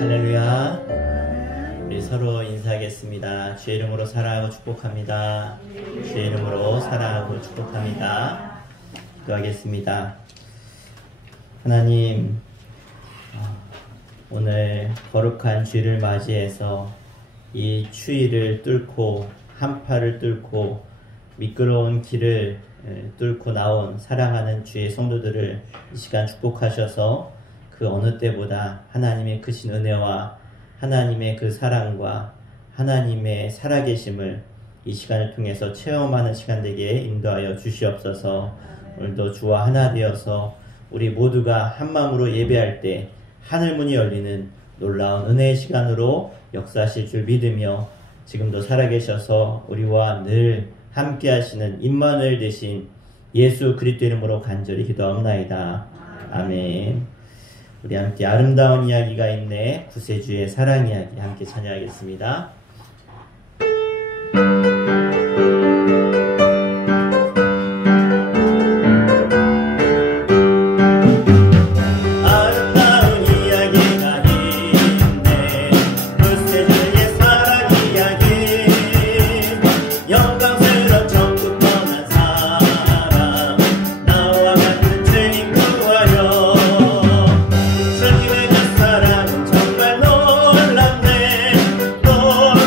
할렐루야. 우리 서로 인사하겠습니다. 주의 이름으로 사랑하고 축복합니다. 주의 이름으로 사랑하고 축복합니다. 기도하겠습니다. 하나님, 오늘 거룩한 주일을 맞이해서 이 추위를 뚫고 한파를 뚫고 미끄러운 길을 뚫고 나온 사랑하는 주의 성도들을 이 시간 축복하셔서 그 어느 때보다 하나님의 크신 은혜와 하나님의 그 사랑과 하나님의 살아계심을 이 시간을 통해서 체험하는 시간 되게 인도하여 주시옵소서. 오늘도 주와 하나 되어서 우리 모두가 한마음으로 예배할 때 하늘문이 열리는 놀라운 은혜의 시간으로 역사하실 줄 믿으며 지금도 살아계셔서 우리와 늘 함께 하시는 임마누엘 되신 예수 그리스도 이름으로 간절히 기도하옵나이다. 아멘. 우리 함께 아름다운 이야기가 있네 구세주의 사랑 이야기 함께 찬양하겠습니다. 또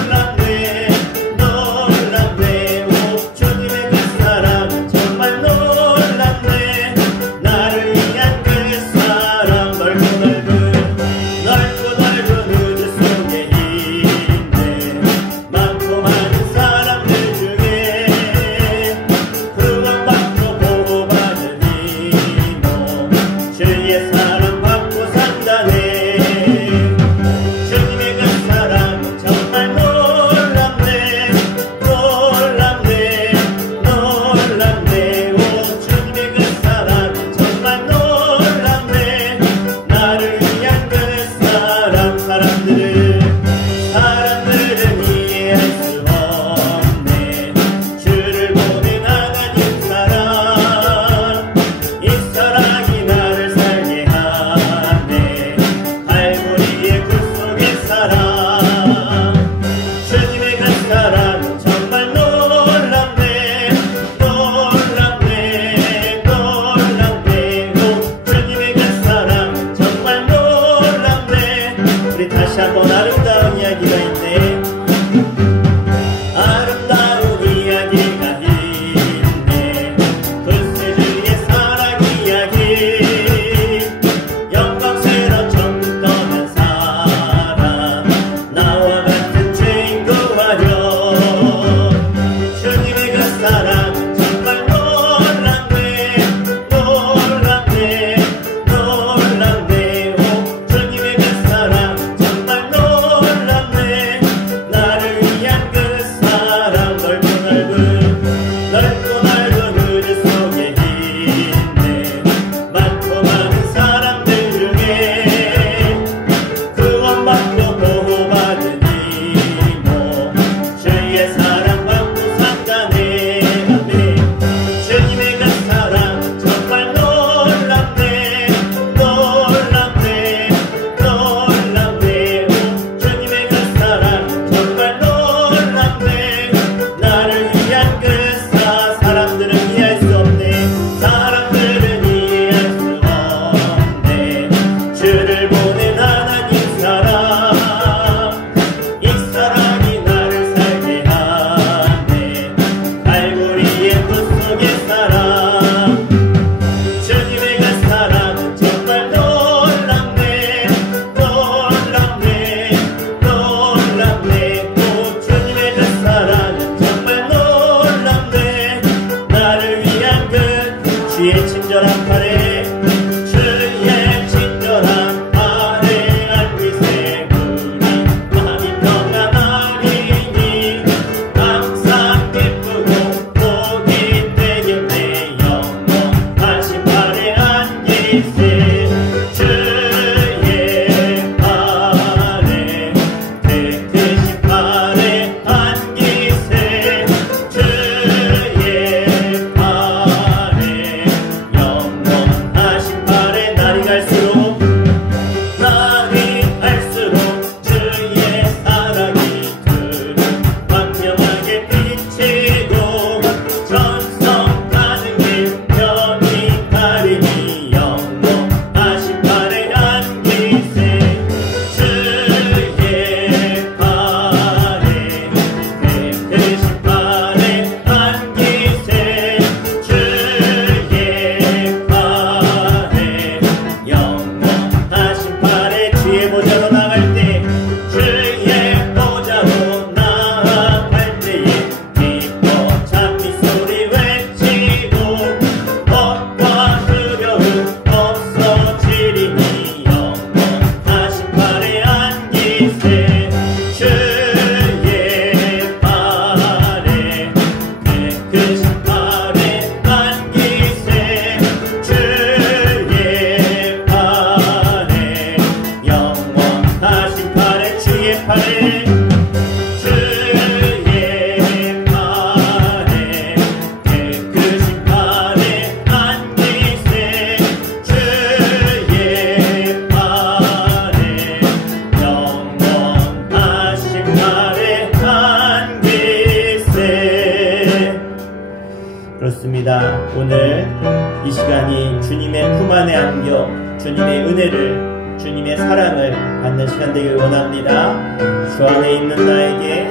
은혜를, 주님의 사랑을 받는 시간 되길 원합니다. 주 안에 있는 나에게,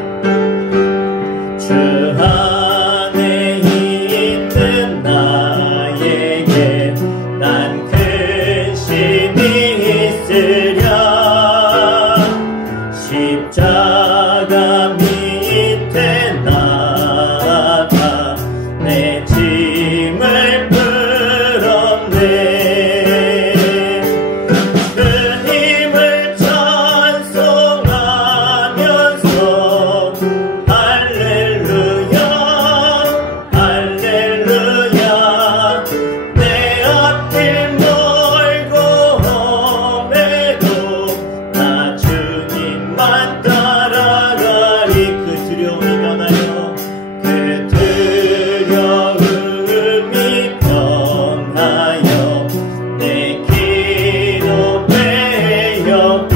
주 안에 있는 나에게 난 근심이 있으랴. 십자가 밑에 나가 내 짐을 풀었네. 주님을 찬송하면서 할렐루야 할렐루야. 내 앞길 멀고 험해도 나 주님만 따라가리. 그 두려움이 변하여, 그 두려움이 변하여 내 기도 되었고,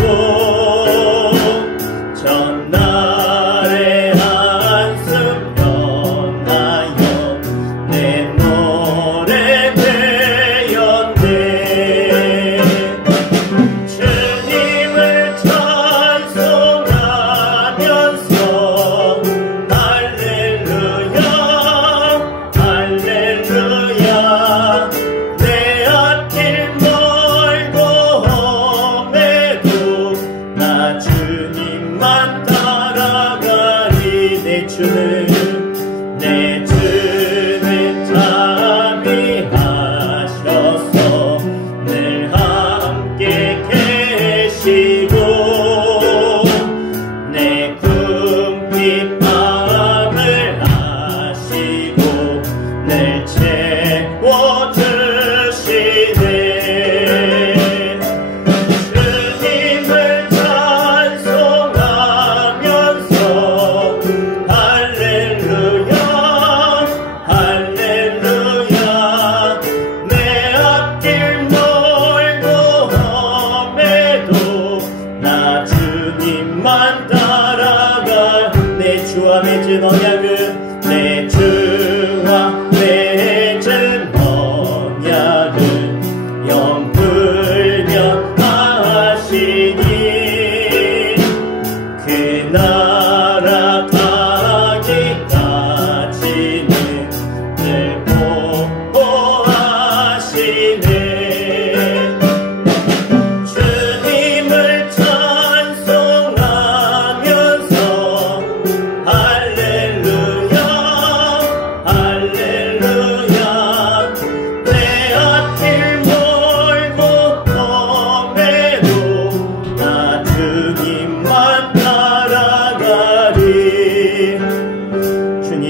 전날의 한숨 변하여 내 노래 되었네. 주님을 찬송하면서 할렐루야 할렐루야. 내 앞길 멀고 험해도 나 주님만 따라가리. 내 주는 자비하셔서 늘 함께 계시고, 내 궁핍 마음을 아시고 늘 채워주시네. 주님을 찬송하면서 할렐루야 할렐루야. 내 앞길 멀고 험해도 나 주님만 따라가. 내 주와 맺은 언약은, 내 주와 맺은 언약은 영불변하시니, 그 나라 가기까지는 늘 보호하시네. 주님을 찬송하면서 할렐루야 할렐루야. 내 앞길 멀고 험해도 나 주님만 따라가리. 주님,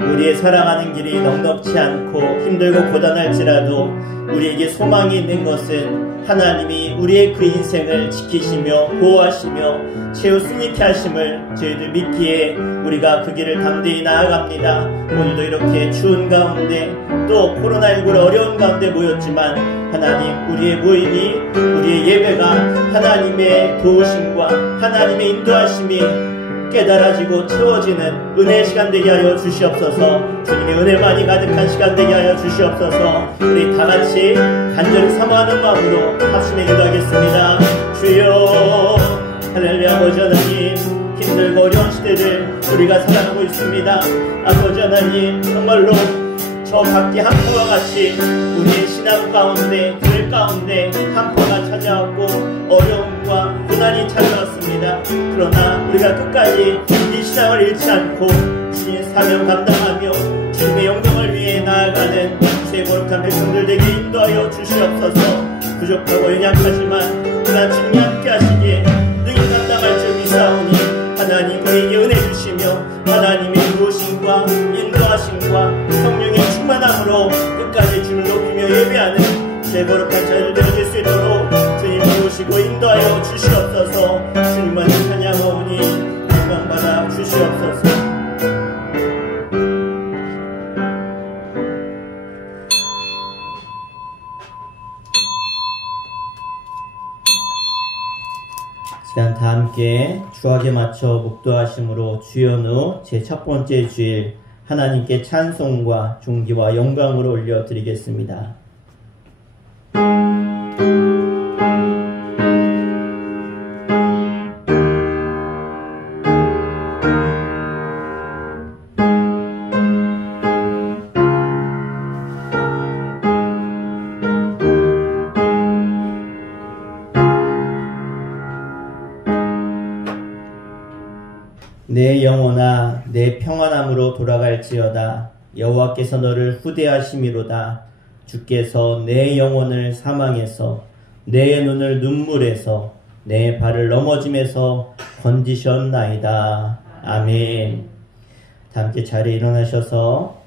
우리의 살아가는 길이 넉넉지 않고 힘들고 고단할지라도 우리에게 소망이 있는 것은 하나님이 우리의 그 인생을 지키시며 보호하시며 최후 승리케 하심을 저희들 믿기에 우리가 그 길을 담대히 나아갑니다. 오늘도 이렇게 추운 가운데 또 코로나19를 어려운 가운데 모였지만, 하나님, 우리의 모임이, 우리의 예배가 하나님의 도우심과 하나님의 인도하심이 깨달아지고 채워지는 은혜의 시간 되게 하여 주시옵소서. 주님의 은혜만이 가득한 시간 되게 하여 주시옵소서. 우리 다같이 간절히 사모하는 마음으로 합심해 기도하겠습니다. 주여, 할렐루야. 아버지 하나님, 힘들고 어려운 시대를 우리가 살아가고 있습니다. 아버지 하나님, 정말로 저 밖에 한포와 같이 우리의 신앙 가운데, 글 가운데 한포가 찾아왔고 어려움과 고난이 찾아왔습니다. 그러나 우리가 끝까지 이 신앙을 잃지 않고 주님의 사명 감당하며 주님의 영광을 위해 나아가는 주의 거룩한 백성들 되게 인도하여 주시옵소서. 부족하고 연약하지만 그러나 주님이 함께 하시기에 능히 감당할 줄 믿사오니, 하나님 우리에게 은혜 주시며 하나님의 도우심과 인도하심과 성령의 충만함으로 끝까지 주를 높이며 예배하는 제 거룩한 자들 되어질 수 있도록 주님 도우시고 인도하여 주시옵소서. 주님만 찬양하오니 영광받아 주시옵소서. 시간 다 함께 주악에 맞춰 묵도하심으로 주연후 제 첫 번째 주일 하나님께 찬송과 존귀와 영광으로 올려드리겠습니다. 내 영혼아 내 평안함으로 돌아갈지어다. 여호와께서 너를 후대하심이로다. 주께서 내 영혼을 사망에서 내 눈을 눈물에서 내 발을 넘어짐에서 건지셨나이다. 아멘. 다 함께 자리에 일어나셔서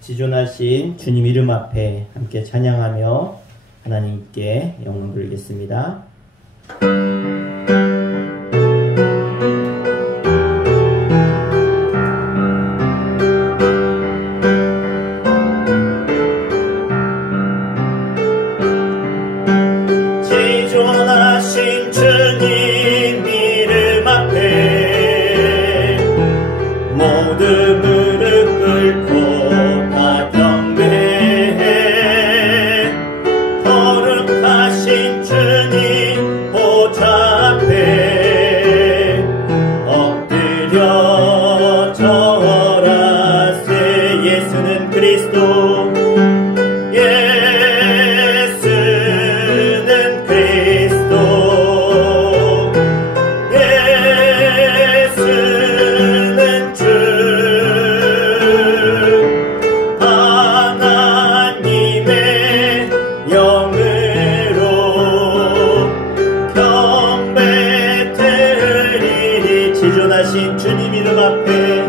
지존하신 주님 이름 앞에 함께 찬양하며 하나님께 영광 돌리겠습니다. 지존하신 주님 이름 앞에 모두 무릎 꿇고 다 경배해. 거룩하신 주님 보좌 앞에 엎드려 절하세. 예수는 그리스도 지존하신 주님 이름 앞에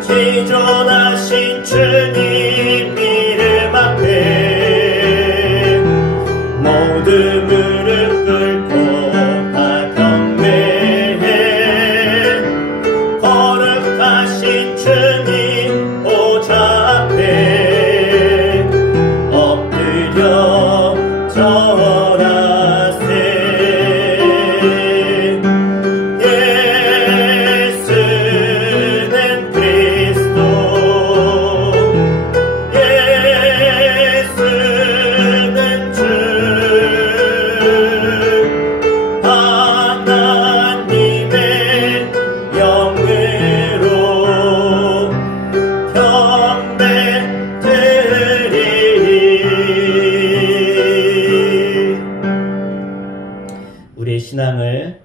지존하신 주님 이름 앞에 모두 무릎 꿇고 다 경배해. 거룩하신 주님 보좌 앞에 엎드려 절하세. 우리의 신앙을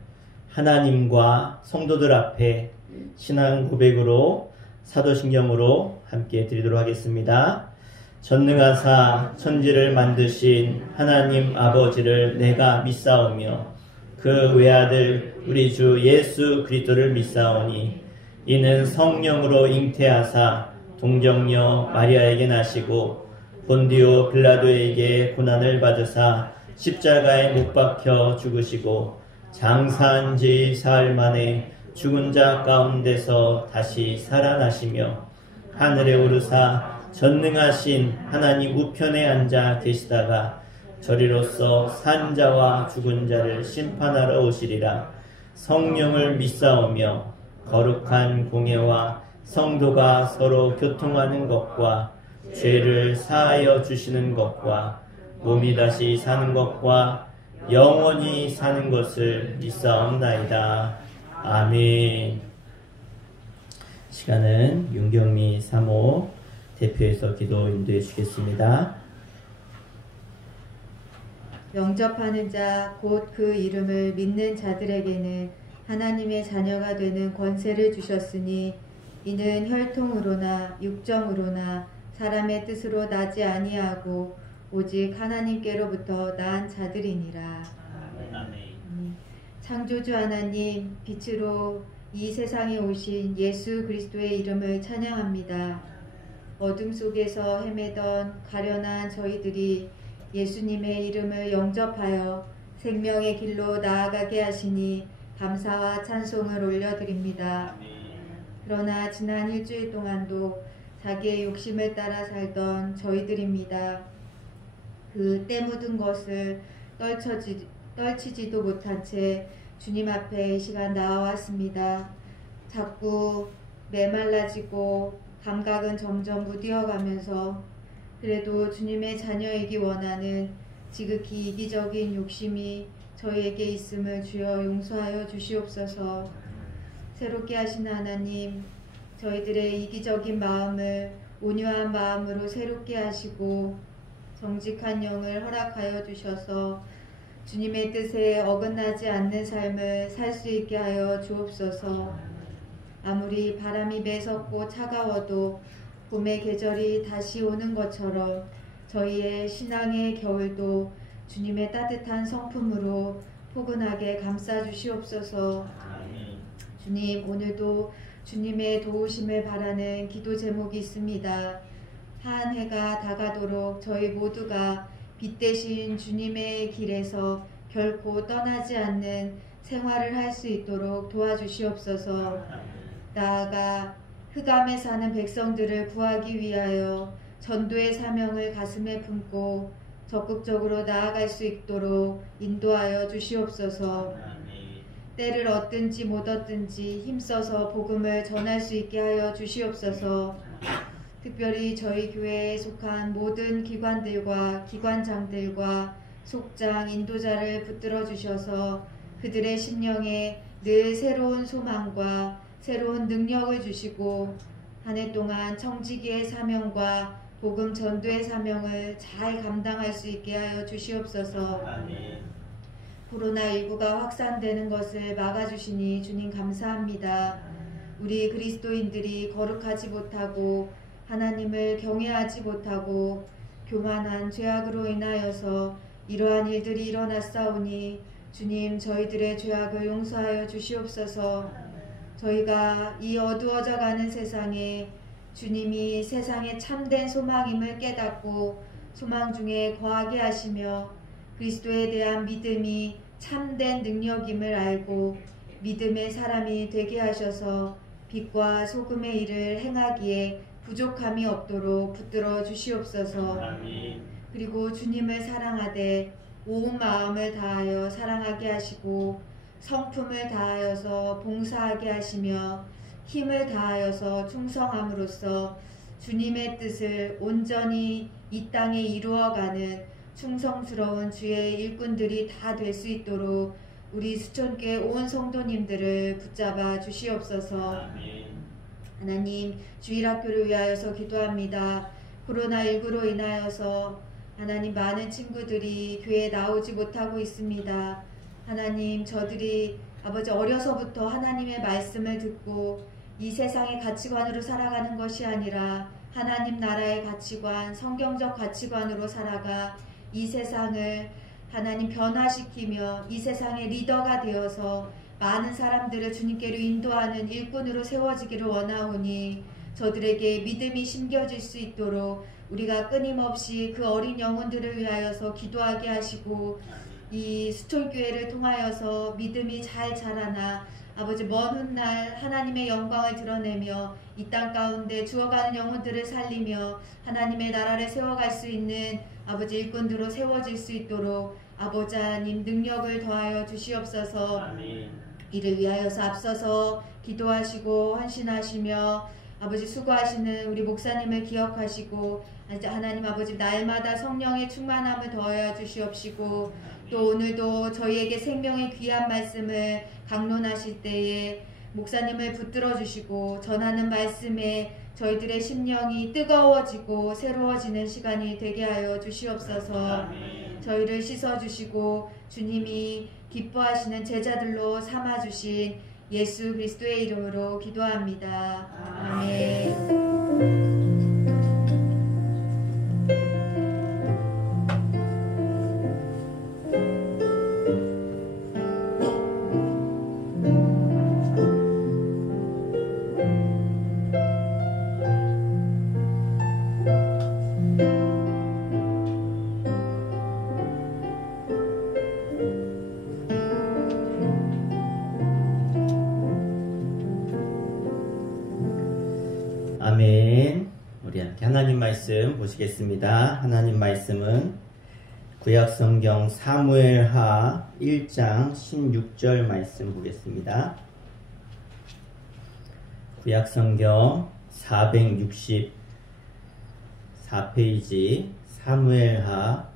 하나님과 성도들 앞에 신앙 고백으로 사도신경으로 함께 드리도록 하겠습니다. 전능하사 천지를 만드신 하나님 아버지를 내가 믿사오며 그 외아들 우리 주 예수 그리스도를 믿사오니 이는 성령으로 잉태하사 동정녀 마리아에게 나시고 본디오 빌라도에게 고난을 받으사 십자가에 못 박혀 죽으시고 장사한 지 사흘 만에 죽은 자 가운데서 다시 살아나시며 하늘에 오르사 전능하신 하나님 우편에 앉아 계시다가 저리로서 산 자와 죽은 자를 심판하러 오시리라. 성령을 믿사오며 거룩한 공예와 성도가 서로 교통하는 것과 죄를 사하여 주시는 것과 몸이 다시 사는 것과 영원히 사는 것을 믿사옵나이다. 아멘. 시간은 윤경미 사모 대표에서 기도 인도해 주겠습니다. 영접하는 자 곧 그 이름을 믿는 자들에게는 하나님의 자녀가 되는 권세를 주셨으니 이는 혈통으로나 육정으로나 사람의 뜻으로 나지 아니하고 오직 하나님께로부터 난 자들이니라. 창조주 하나님, 빛으로 이 세상에 오신 예수 그리스도의 이름을 찬양합니다. 어둠 속에서 헤매던 가련한 저희들이 예수님의 이름을 영접하여 생명의 길로 나아가게 하시니 감사와 찬송을 올려드립니다. 그러나 지난 일주일 동안도 자기의 욕심을 따라 살던 저희들입니다. 그 때 묻은 것을 떨치지도 못한 채 주님 앞에 이 시간 나와왔습니다. 자꾸 메말라지고 감각은 점점 무디어가면서 그래도 주님의 자녀이기 원하는 지극히 이기적인 욕심이 저희에게 있음을 주여 용서하여 주시옵소서. 새롭게 하신 하나님, 저희들의 이기적인 마음을 온유한 마음으로 새롭게 하시고 정직한 영을 허락하여 주셔서 주님의 뜻에 어긋나지 않는 삶을 살 수 있게 하여 주옵소서. 아무리 바람이 매섭고 차가워도 봄의 계절이 다시 오는 것처럼 저희의 신앙의 겨울도 주님의 따뜻한 성품으로 포근하게 감싸 주시옵소서. 주님, 오늘도 주님의 도우심을 바라는 기도 제목이 있습니다. 한 해가 다가도록 저희 모두가 빛 대신 주님의 길에서 결코 떠나지 않는 생활을 할 수 있도록 도와주시옵소서. 나아가 흑암에 사는 백성들을 구하기 위하여 전도의 사명을 가슴에 품고 적극적으로 나아갈 수 있도록 인도하여 주시옵소서. 때를 얻든지 못 얻든지 힘써서 복음을 전할 수 있게 하여 주시옵소서. 특별히 저희 교회에 속한 모든 기관들과 기관장들과 속장, 인도자를 붙들어 주셔서 그들의 심령에 늘 새로운 소망과 새로운 능력을 주시고 한 해 동안 청지기의 사명과 복음 전도의 사명을 잘 감당할 수 있게 하여 주시옵소서. 코로나19가 확산되는 것을 막아주시니 주님 감사합니다. 우리 그리스도인들이 거룩하지 못하고 하나님을 경외하지 못하고 교만한 죄악으로 인하여서 이러한 일들이 일어났사오니 주님 저희들의 죄악을 용서하여 주시옵소서. 저희가 이 어두워져가는 세상에 주님이 세상의 참된 소망임을 깨닫고 소망 중에 거하게 하시며 그리스도에 대한 믿음이 참된 능력임을 알고 믿음의 사람이 되게 하셔서 빛과 소금의 일을 행하기에 부족함이 없도록 붙들어 주시옵소서. 그리고 주님을 사랑하되 온 마음을 다하여 사랑하게 하시고 성품을 다하여서 봉사하게 하시며 힘을 다하여서 충성함으로써 주님의 뜻을 온전히 이 땅에 이루어가는 충성스러운 주의 일꾼들이 다 될 수 있도록 우리 수천교회 온 성도님들을 붙잡아 주시옵소서. 하나님, 주일학교를 위하여서 기도합니다. 코로나19로 인하여서 하나님 많은 친구들이 교회에 나오지 못하고 있습니다. 하나님, 저들이 아버지 어려서부터 하나님의 말씀을 듣고 이 세상의 가치관으로 살아가는 것이 아니라 하나님 나라의 가치관, 성경적 가치관으로 살아가 이 세상을 하나님 변화시키며 이 세상의 리더가 되어서 많은 사람들을 주님께로 인도하는 일꾼으로 세워지기를 원하오니 저들에게 믿음이 심겨질 수 있도록 우리가 끊임없이 그 어린 영혼들을 위하여서 기도하게 하시고 이 수촌교회를 통하여서 믿음이 잘 자라나 아버지 먼 훗날 하나님의 영광을 드러내며 이 땅 가운데 죽어가는 영혼들을 살리며 하나님의 나라를 세워갈 수 있는 아버지 일꾼들로 세워질 수 있도록 아버지 하나님 능력을 더하여 주시옵소서. 이를 위하여서 앞서서 기도하시고 헌신하시며 아버지 수고하시는 우리 목사님을 기억하시고 하나님 아버지 날마다 성령의 충만함을 더하여 주시옵시고 또 오늘도 저희에게 생명의 귀한 말씀을 강론하실 때에 목사님을 붙들어 주시고 전하는 말씀에 저희들의 심령이 뜨거워지고 새로워지는 시간이 되게 하여 주시옵소서. 저희를 씻어주시고 주님이 기뻐하시는 제자들로 삼아주신 예수 그리스도의 이름으로 기도합니다. 아멘. 아멘. 우리 함께 하나님 말씀 보시겠습니다. 하나님 말씀은 구약성경 사무엘하 1장 16절 말씀 보겠습니다. 구약성경 464페이지 사무엘하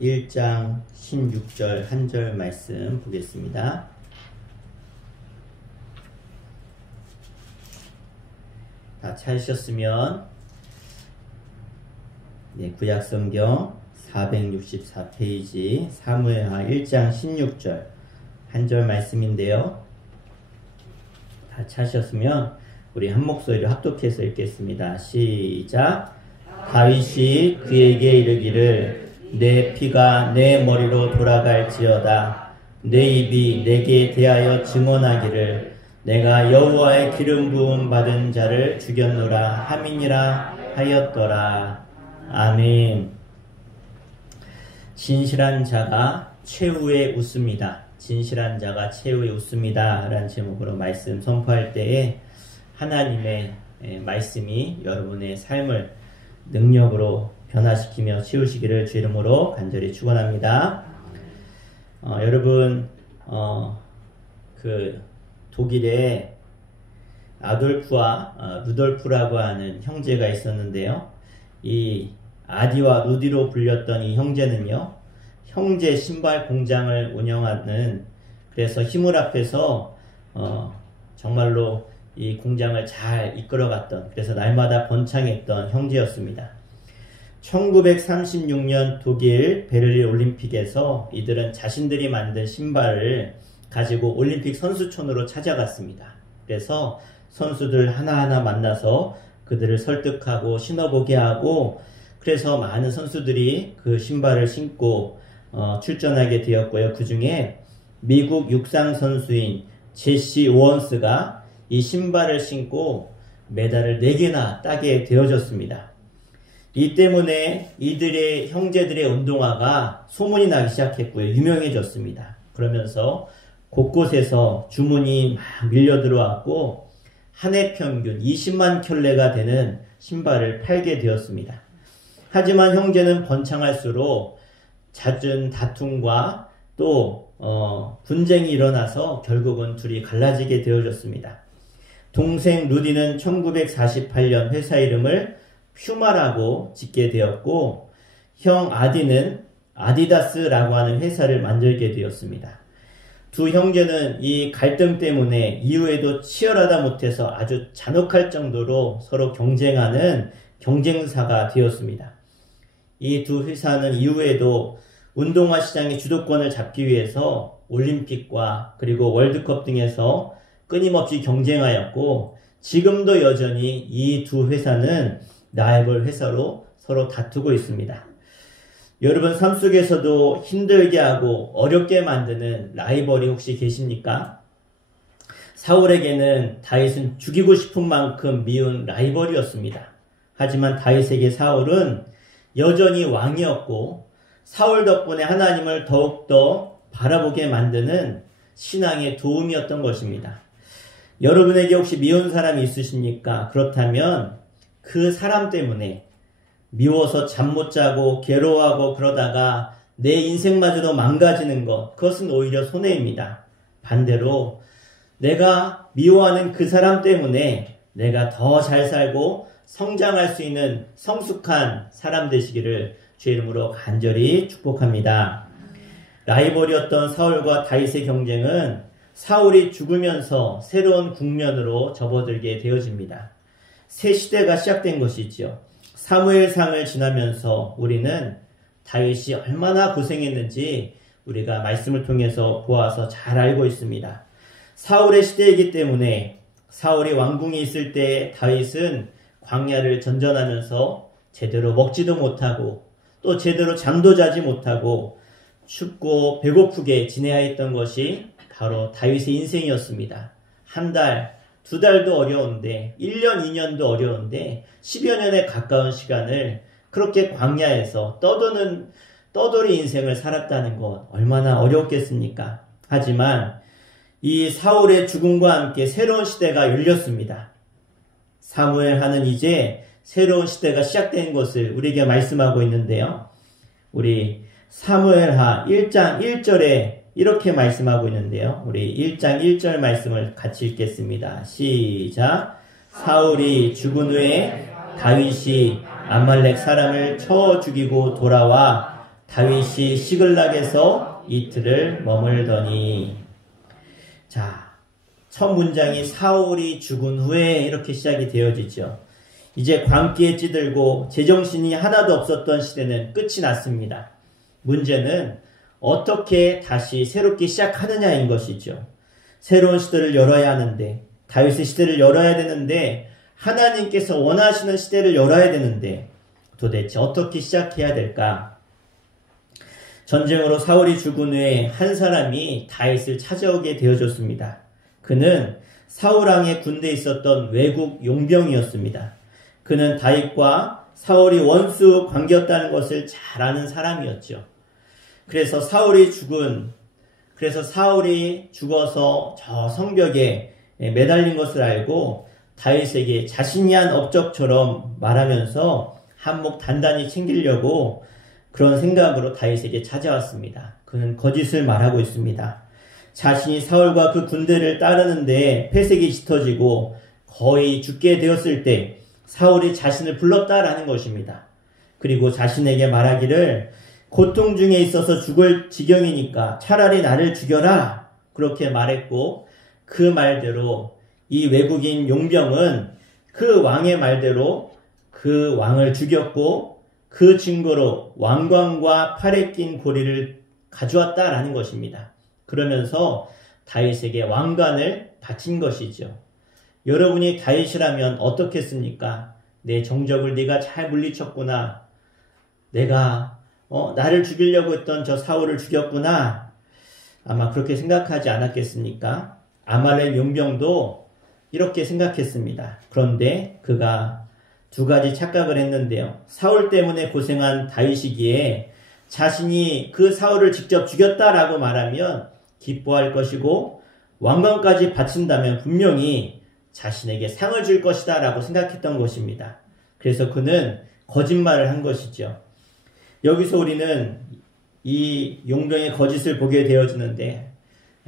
1장 16절 한 절 말씀 보겠습니다. 다 찾으셨으면 구약성경 464페이지 사무엘하 1장 16절 한 절 말씀인데요. 다 찾으셨으면 우리 한 목소리로 합독해서 읽겠습니다. 시작. 다윗이 그에게 이르기를 내 피가 내 머리로 돌아갈지어다. 내 입이 내게 대하여 증언하기를 내가 여호와의 기름 부음 받은 자를 죽였노라 함이니라 하였더라. 아멘. 진실한 자가 최후에 웃습니다. 진실한 자가 최후에 웃습니다. 라는 제목으로 말씀 선포할 때에 하나님의 말씀이 여러분의 삶을 능력으로 변화시키며 치우시기를 주 이름으로 간절히 축원합니다. 여러분 그 독일에 아돌프와 루돌프라고 하는 형제가 있었는데요. 이 아디와 루디로 불렸던 이 형제는요, 형제 신발 공장을 운영하는, 그래서 힘을 합해서 정말로 이 공장을 잘 이끌어갔던, 그래서 날마다 번창했던 형제였습니다. 1936년 독일 베를린 올림픽에서 이들은 자신들이 만든 신발을 가지고 올림픽 선수촌으로 찾아갔습니다. 그래서 선수들 하나하나 만나서 그들을 설득하고 신어보게 하고, 그래서 많은 선수들이 그 신발을 신고 출전하게 되었고요. 그 중에 미국 육상 선수인 제시 오원스가 이 신발을 신고 메달을 4개나 따게 되어졌습니다. 이 때문에 이들의 형제들의 운동화가 소문이 나기 시작했고요. 유명해졌습니다. 그러면서 곳곳에서 주문이 막 밀려 들어왔고 한 해 평균 20만 켤레가 되는 신발을 팔게 되었습니다. 하지만 형제는 번창할수록 잦은 다툼과 또 분쟁이 일어나서 결국은 둘이 갈라지게 되어졌습니다. 동생 루디는 1948년 회사 이름을 퓨마라고 짓게 되었고, 형 아디는 아디다스라고 하는 회사를 만들게 되었습니다. 두 형제는 이 갈등 때문에 이후에도 치열하다 못해서 아주 잔혹할 정도로 서로 경쟁하는 경쟁사가 되었습니다. 이 두 회사는 이후에도 운동화 시장의 주도권을 잡기 위해서 올림픽과 그리고 월드컵 등에서 끊임없이 경쟁하였고, 지금도 여전히 이 두 회사는 라이벌 회사로 서로 다투고 있습니다. 여러분 삶 속에서도 힘들게 하고 어렵게 만드는 라이벌이 혹시 계십니까? 사울에게는 다윗은 죽이고 싶은 만큼 미운 라이벌이었습니다. 하지만 다윗에게 사울은 여전히 왕이었고, 사울 덕분에 하나님을 더욱더 바라보게 만드는 신앙의 도움이었던 것입니다. 여러분에게 혹시 미운 사람이 있으십니까? 그렇다면 그 사람 때문에 미워서 잠 못 자고 괴로워하고 그러다가 내 인생마저도 망가지는 것, 그것은 오히려 손해입니다. 반대로 내가 미워하는 그 사람 때문에 내가 더 잘 살고 성장할 수 있는 성숙한 사람 되시기를 주의 이름으로 간절히 축복합니다. 라이벌이었던 사울과 다윗의 경쟁은 사울이 죽으면서 새로운 국면으로 접어들게 되어집니다. 새 시대가 시작된 것이지요. 사무엘상을 지나면서 우리는 다윗이 얼마나 고생했는지 우리가 말씀을 통해서 보아서 잘 알고 있습니다. 사울의 시대이기 때문에 사울이 왕궁에 있을 때 다윗은 광야를 전전하면서 제대로 먹지도 못하고 또 제대로 잠도 자지 못하고 춥고 배고프게 지내야 했던 것이 바로 다윗의 인생이었습니다. 한 달, 2달도 어려운데 1년, 2년도 어려운데 10여 년에 가까운 시간을 그렇게 광야에서 떠돌이 인생을 살았다는 것 얼마나 어렵겠습니까? 하지만 이 사울의 죽음과 함께 새로운 시대가 열렸습니다. 사무엘하는 이제 새로운 시대가 시작된 것을 우리에게 말씀하고 있는데요. 우리 사무엘하 1장 1절에 이렇게 말씀하고 있는데요. 우리 1장 1절 말씀을 같이 읽겠습니다. 시작. 사울이 죽은 후에 다윗이 아말렉 사람을 쳐 죽이고 돌아와 다윗이 시글락에서 이틀을 머물더니. 자, 첫 문장이 사울이 죽은 후에 이렇게 시작이 되어지죠. 이제 광기에 찌들고 제정신이 하나도 없었던 시대는 끝이 났습니다. 문제는 어떻게 다시 새롭게 시작하느냐인 것이죠. 새로운 시대를 열어야 하는데, 다윗의 시대를 열어야 되는데, 하나님께서 원하시는 시대를 열어야 되는데 도대체 어떻게 시작해야 될까? 전쟁으로 사울이 죽은 후에 한 사람이 다윗을 찾아오게 되어졌습니다. 그는 사울왕의 군대에 있었던 외국 용병이었습니다. 그는 다윗과 사울이 원수 관계였다는 것을 잘 아는 사람이었죠. 그래서 사울이 죽어서 저 성벽에 매달린 것을 알고 다윗에게 자신이 한 업적처럼 말하면서 한몫 단단히 챙기려고 그런 생각으로 다윗에게 찾아왔습니다. 그는 거짓을 말하고 있습니다. 자신이 사울과 그 군대를 따르는데 패색이 짙어지고 거의 죽게 되었을 때 사울이 자신을 불렀다라는 것입니다. 그리고 자신에게 말하기를 고통 중에 있어서 죽을 지경이니까 차라리 나를 죽여라, 그렇게 말했고, 그 말대로 이 외국인 용병은 그 왕의 말대로 그 왕을 죽였고, 그 증거로 왕관과 팔에 낀 고리를 가져왔다라는 것입니다. 그러면서 다윗에게 왕관을 바친 것이죠. 여러분이 다윗이라면 어떻겠습니까? 내 정적을 네가 잘 물리쳤구나. 내가 나를 죽이려고 했던 저 사울을 죽였구나. 아마 그렇게 생각하지 않았겠습니까? 아말렉 용병도 이렇게 생각했습니다. 그런데 그가 두 가지 착각을 했는데요. 사울 때문에 고생한 다윗이기에 자신이 그 사울을 직접 죽였다라고 말하면 기뻐할 것이고, 왕관까지 바친다면 분명히 자신에게 상을 줄 것이다 라고 생각했던 것입니다. 그래서 그는 거짓말을 한 것이죠. 여기서 우리는 이 용병의 거짓을 보게 되어지는데,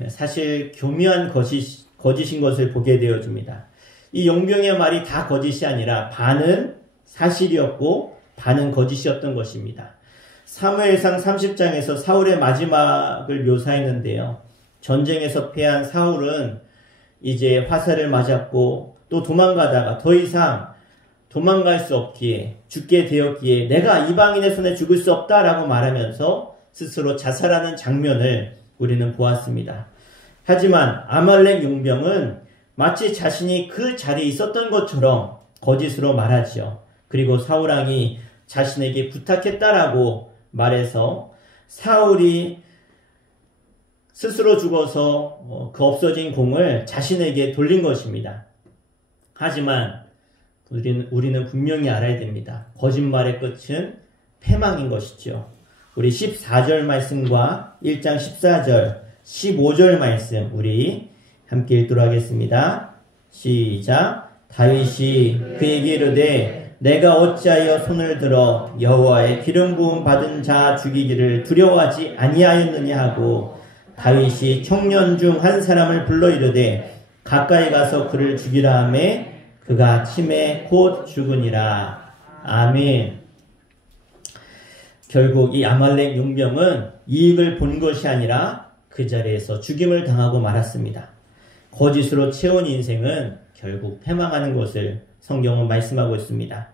사실 교묘한 거짓인 것을 보게 되어집니다. 이 용병의 말이 다 거짓이 아니라 반은 사실이었고 반은 거짓이었던 것입니다. 사무엘상 30장에서 사울의 마지막을 묘사했는데요. 전쟁에서 패한 사울은 이제 화살을 맞았고 또 도망가다가 더 이상 도망갈 수 없기에, 죽게 되었기에 내가 이방인의 손에 죽을 수 없다라고 말하면서 스스로 자살하는 장면을 우리는 보았습니다. 하지만 아말렉 용병은 마치 자신이 그 자리에 있었던 것처럼 거짓으로 말하지요. 그리고 사울왕이 자신에게 부탁했다라고 말해서 사울이 스스로 죽어서 그 없어진 공을 자신에게 돌린 것입니다. 하지만 우리는 분명히 알아야 됩니다. 거짓말의 끝은 패망인 것이죠. 우리 14절 말씀과 1장 14절, 15절 말씀 우리 함께 읽도록 하겠습니다. 시작. 다윗이 그에게 이르되 내가 어찌하여 손을 들어 여호와의 기름 부음 받은 자 죽이기를 두려워하지 아니하였느냐 하고, 다윗이 청년 중 한 사람을 불러 이르되 가까이 가서 그를 죽이라 하매 그가 침에 곧 죽으니라. 아멘. 결국 이 아말렉 용병은 이익을 본 것이 아니라 그 자리에서 죽임을 당하고 말았습니다. 거짓으로 채운 인생은 결국 패망하는 것을 성경은 말씀하고 있습니다.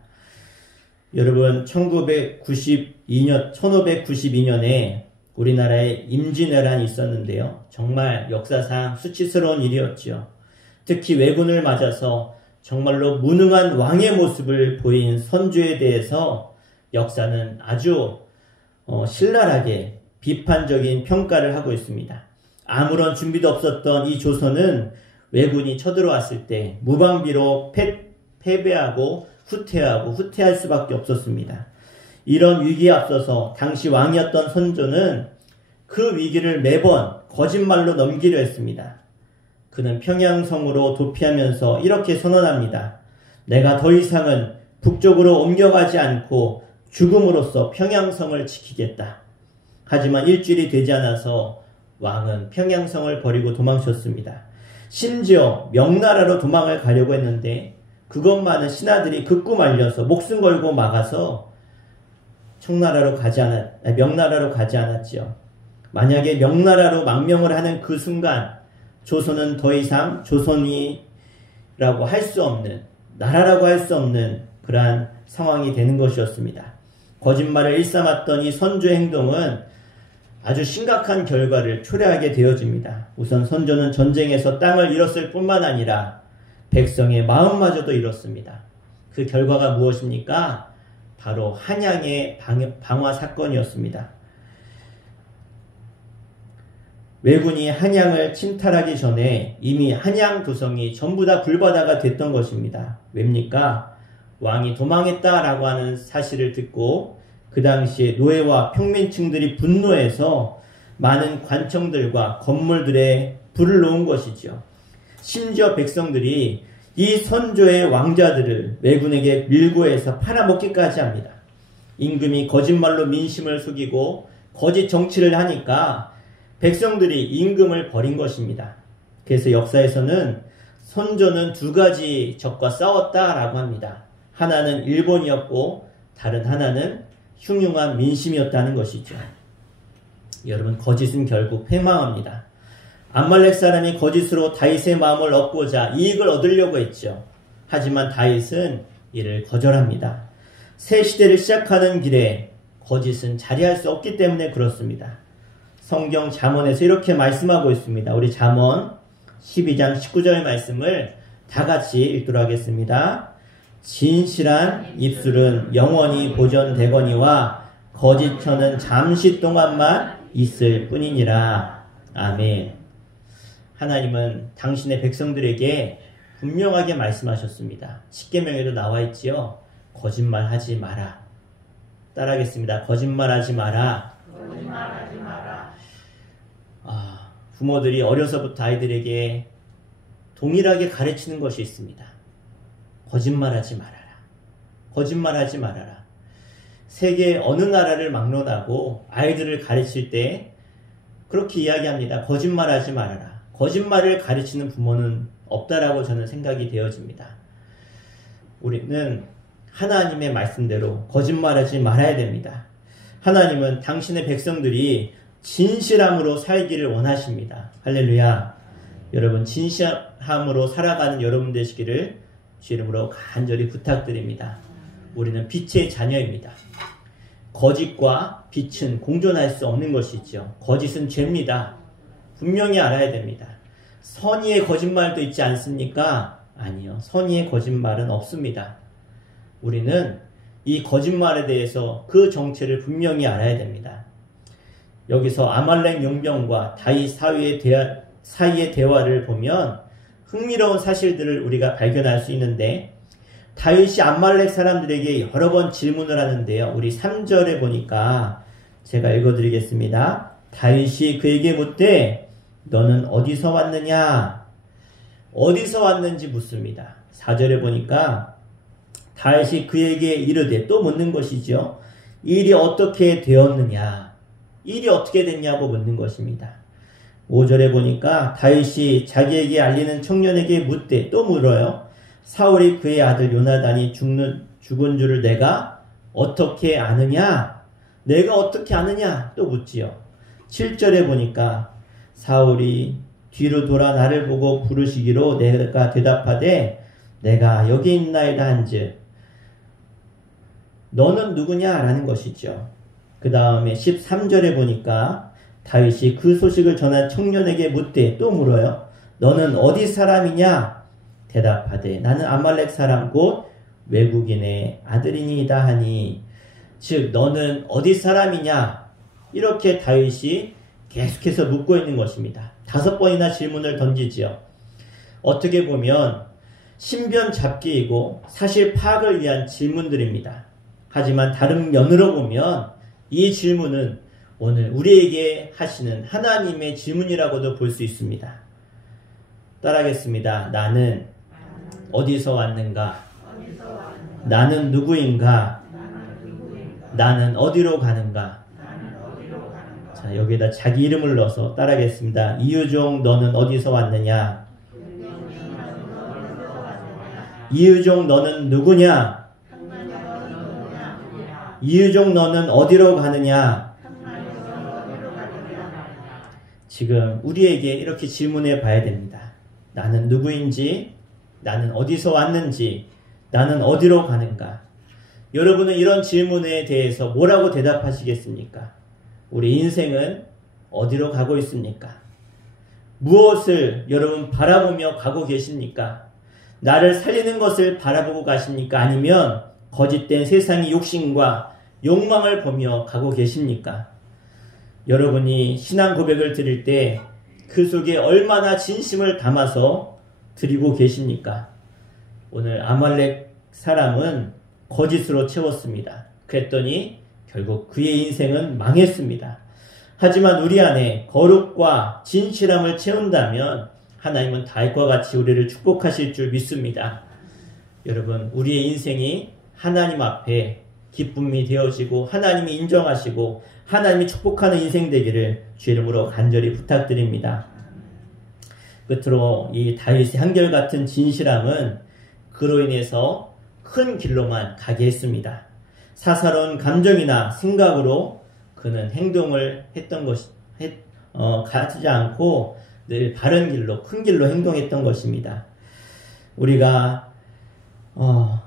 여러분, 1592년에 우리나라에 임진왜란이 있었는데요. 정말 역사상 수치스러운 일이었죠. 특히 왜군을 맞아서 정말로 무능한 왕의 모습을 보인 선조에 대해서 역사는 아주 신랄하게 비판적인 평가를 하고 있습니다. 아무런 준비도 없었던 이 조선은 왜군이 쳐들어왔을 때 무방비로 패배하고 후퇴할 수밖에 없었습니다. 이런 위기에 앞서서 당시 왕이었던 선조는 그 위기를 매번 거짓말로 넘기려 했습니다. 그는 평양성으로 도피하면서 이렇게 선언합니다. 내가 더 이상은 북쪽으로 옮겨가지 않고 죽음으로써 평양성을 지키겠다. 하지만 일주일이 되지 않아서 왕은 평양성을 버리고 도망쳤습니다. 심지어 명나라로 도망을 가려고 했는데 그것만은 신하들이 극구 말려서 목숨 걸고 막아서 명나라로 가지 않았지요. 만약에 명나라로 망명을 하는 그 순간 조선은 더 이상 조선이라고 할 수 없는, 나라라고 할 수 없는 그러한 상황이 되는 것이었습니다. 거짓말을 일삼았던 이 선조의 행동은 아주 심각한 결과를 초래하게 되어집니다. 우선 선조는 전쟁에서 땅을 잃었을 뿐만 아니라 백성의 마음마저도 잃었습니다. 그 결과가 무엇입니까? 바로 한양의 방화 사건이었습니다. 왜군이 한양을 침탈하기 전에 이미 한양 도성이 전부 다 불바다가 됐던 것입니다. 왜입니까? 왕이 도망했다라고 하는 사실을 듣고 그 당시에 노예와 평민층들이 분노해서 많은 관청들과 건물들에 불을 놓은 것이죠. 심지어 백성들이 이 선조의 왕자들을 왜군에게 밀고해서 팔아먹기까지 합니다. 임금이 거짓말로 민심을 속이고 거짓 정치를 하니까 백성들이 임금을 버린 것입니다. 그래서 역사에서는 선조는 두 가지 적과 싸웠다라고 합니다. 하나는 일본이었고 다른 하나는 흉흉한 민심이었다는 것이죠. 여러분, 거짓은 결국 패망합니다. 암말렉 사람이 거짓으로 다윗의 마음을 얻고자 이익을 얻으려고 했죠. 하지만 다윗은 이를 거절합니다. 새 시대를 시작하는 길에 거짓은 자리할 수 없기 때문에 그렇습니다. 성경 잠언에서 이렇게 말씀하고 있습니다. 우리 잠언 12장 19절 말씀을 다 같이 읽도록 하겠습니다. 진실한 입술은 영원히 보존되거니와 거짓 혀는 잠시 동안만 있을 뿐이니라. 아멘. 하나님은 당신의 백성들에게 분명하게 말씀하셨습니다. 십계명에도 나와 있지요. 거짓말하지 마라. 따라하겠습니다. 거짓말하지 마라. 거짓말하지 마라. 부모들이 어려서부터 아이들에게 동일하게 가르치는 것이 있습니다. 거짓말하지 말아라. 거짓말하지 말아라. 세계 어느 나라를 막론하고 아이들을 가르칠 때 그렇게 이야기합니다. 거짓말하지 말아라. 거짓말을 가르치는 부모는 없다라고 저는 생각이 되어집니다. 우리는 하나님의 말씀대로 거짓말하지 말아야 됩니다. 하나님은 당신의 백성들이 진실함으로 살기를 원하십니다. 할렐루야. 여러분, 진실함으로 살아가는 여러분 되시기를 주 이름으로 간절히 부탁드립니다. 우리는 빛의 자녀입니다. 거짓과 빛은 공존할 수 없는 것이죠. 거짓은 죄입니다. 분명히 알아야 됩니다. 선의의 거짓말도 있지 않습니까? 아니요. 선의의 거짓말은 없습니다. 우리는 이 거짓말에 대해서 그 정체를 분명히 알아야 됩니다. 여기서 아말렉 용병과 다윗 사이의 대화를 보면 흥미로운 사실들을 우리가 발견할 수 있는데, 다윗이 아말렉 사람들에게 여러 번 질문을 하는데요. 우리 3절에 보니까 제가 읽어드리겠습니다. 다윗이 그에게 묻되 너는 어디서 왔느냐? 어디서 왔는지 묻습니다. 4절에 보니까 다윗이 그에게 이르되, 또 묻는 것이죠. 일이 어떻게 되었느냐? 일이 어떻게 됐냐고 묻는 것입니다. 5절에 보니까 다윗이 자기에게 알리는 청년에게 묻되, 또 물어요. 사울이 그의 아들 요나단이 죽은 줄을 내가 어떻게 아느냐? 내가 어떻게 아느냐? 또 묻지요. 7절에 보니까 사울이 뒤로 돌아 나를 보고 부르시기로 내가 대답하되 내가 여기 있나이다 한즉 너는 누구냐? 라는 것이죠. 그 다음에 13절에 보니까 다윗이 그 소식을 전한 청년에게 묻되, 또 물어요. 너는 어디 사람이냐? 대답하되 나는 아말렉 사람 곧 외국인의 아들이니이다 하니, 즉 너는 어디 사람이냐? 이렇게 다윗이 계속해서 묻고 있는 것입니다. 5번이나 질문을 던지지요. 어떻게 보면 신변 잡기이고 사실 파악을 위한 질문들입니다. 하지만 다른 면으로 보면 이 질문은 오늘 우리에게 하시는 하나님의 질문이라고도 볼 수 있습니다. 따라하겠습니다. 나는 어디서 왔는가? 나는 누구인가? 나는 어디로 가는가? 자, 여기에다 자기 이름을 넣어서 따라하겠습니다. 이유종 너는 어디서 왔느냐? 이유종 너는 누구냐? 이유종 너는 어디로 가느냐? 지금 우리에게 이렇게 질문해 봐야 됩니다. 나는 누구인지, 나는 어디서 왔는지, 나는 어디로 가는가? 여러분은 이런 질문에 대해서 뭐라고 대답하시겠습니까? 우리 인생은 어디로 가고 있습니까? 무엇을 여러분 바라보며 가고 계십니까? 나를 살리는 것을 바라보고 가십니까? 아니면 거짓된 세상의 욕심과 욕망을 보며 가고 계십니까? 여러분이 신앙 고백을 드릴 때 그 속에 얼마나 진심을 담아서 드리고 계십니까? 오늘 아말렉 사람은 거짓으로 채웠습니다. 그랬더니 결국 그의 인생은 망했습니다. 하지만 우리 안에 거룩과 진실함을 채운다면 하나님은 다윗과 같이 우리를 축복하실 줄 믿습니다. 여러분, 우리의 인생이 하나님 앞에 기쁨이 되어지고 하나님이 인정하시고 하나님이 축복하는 인생 되기를 주 이름으로 간절히 부탁드립니다. 끝으로 이 다윗의 한결같은 진실함은 그로 인해서 큰 길로만 가게 했습니다. 사사로운 감정이나 생각으로 그는 행동을 했던 것이 가지 않고 늘 바른 길로, 큰 길로 행동했던 것입니다. 우리가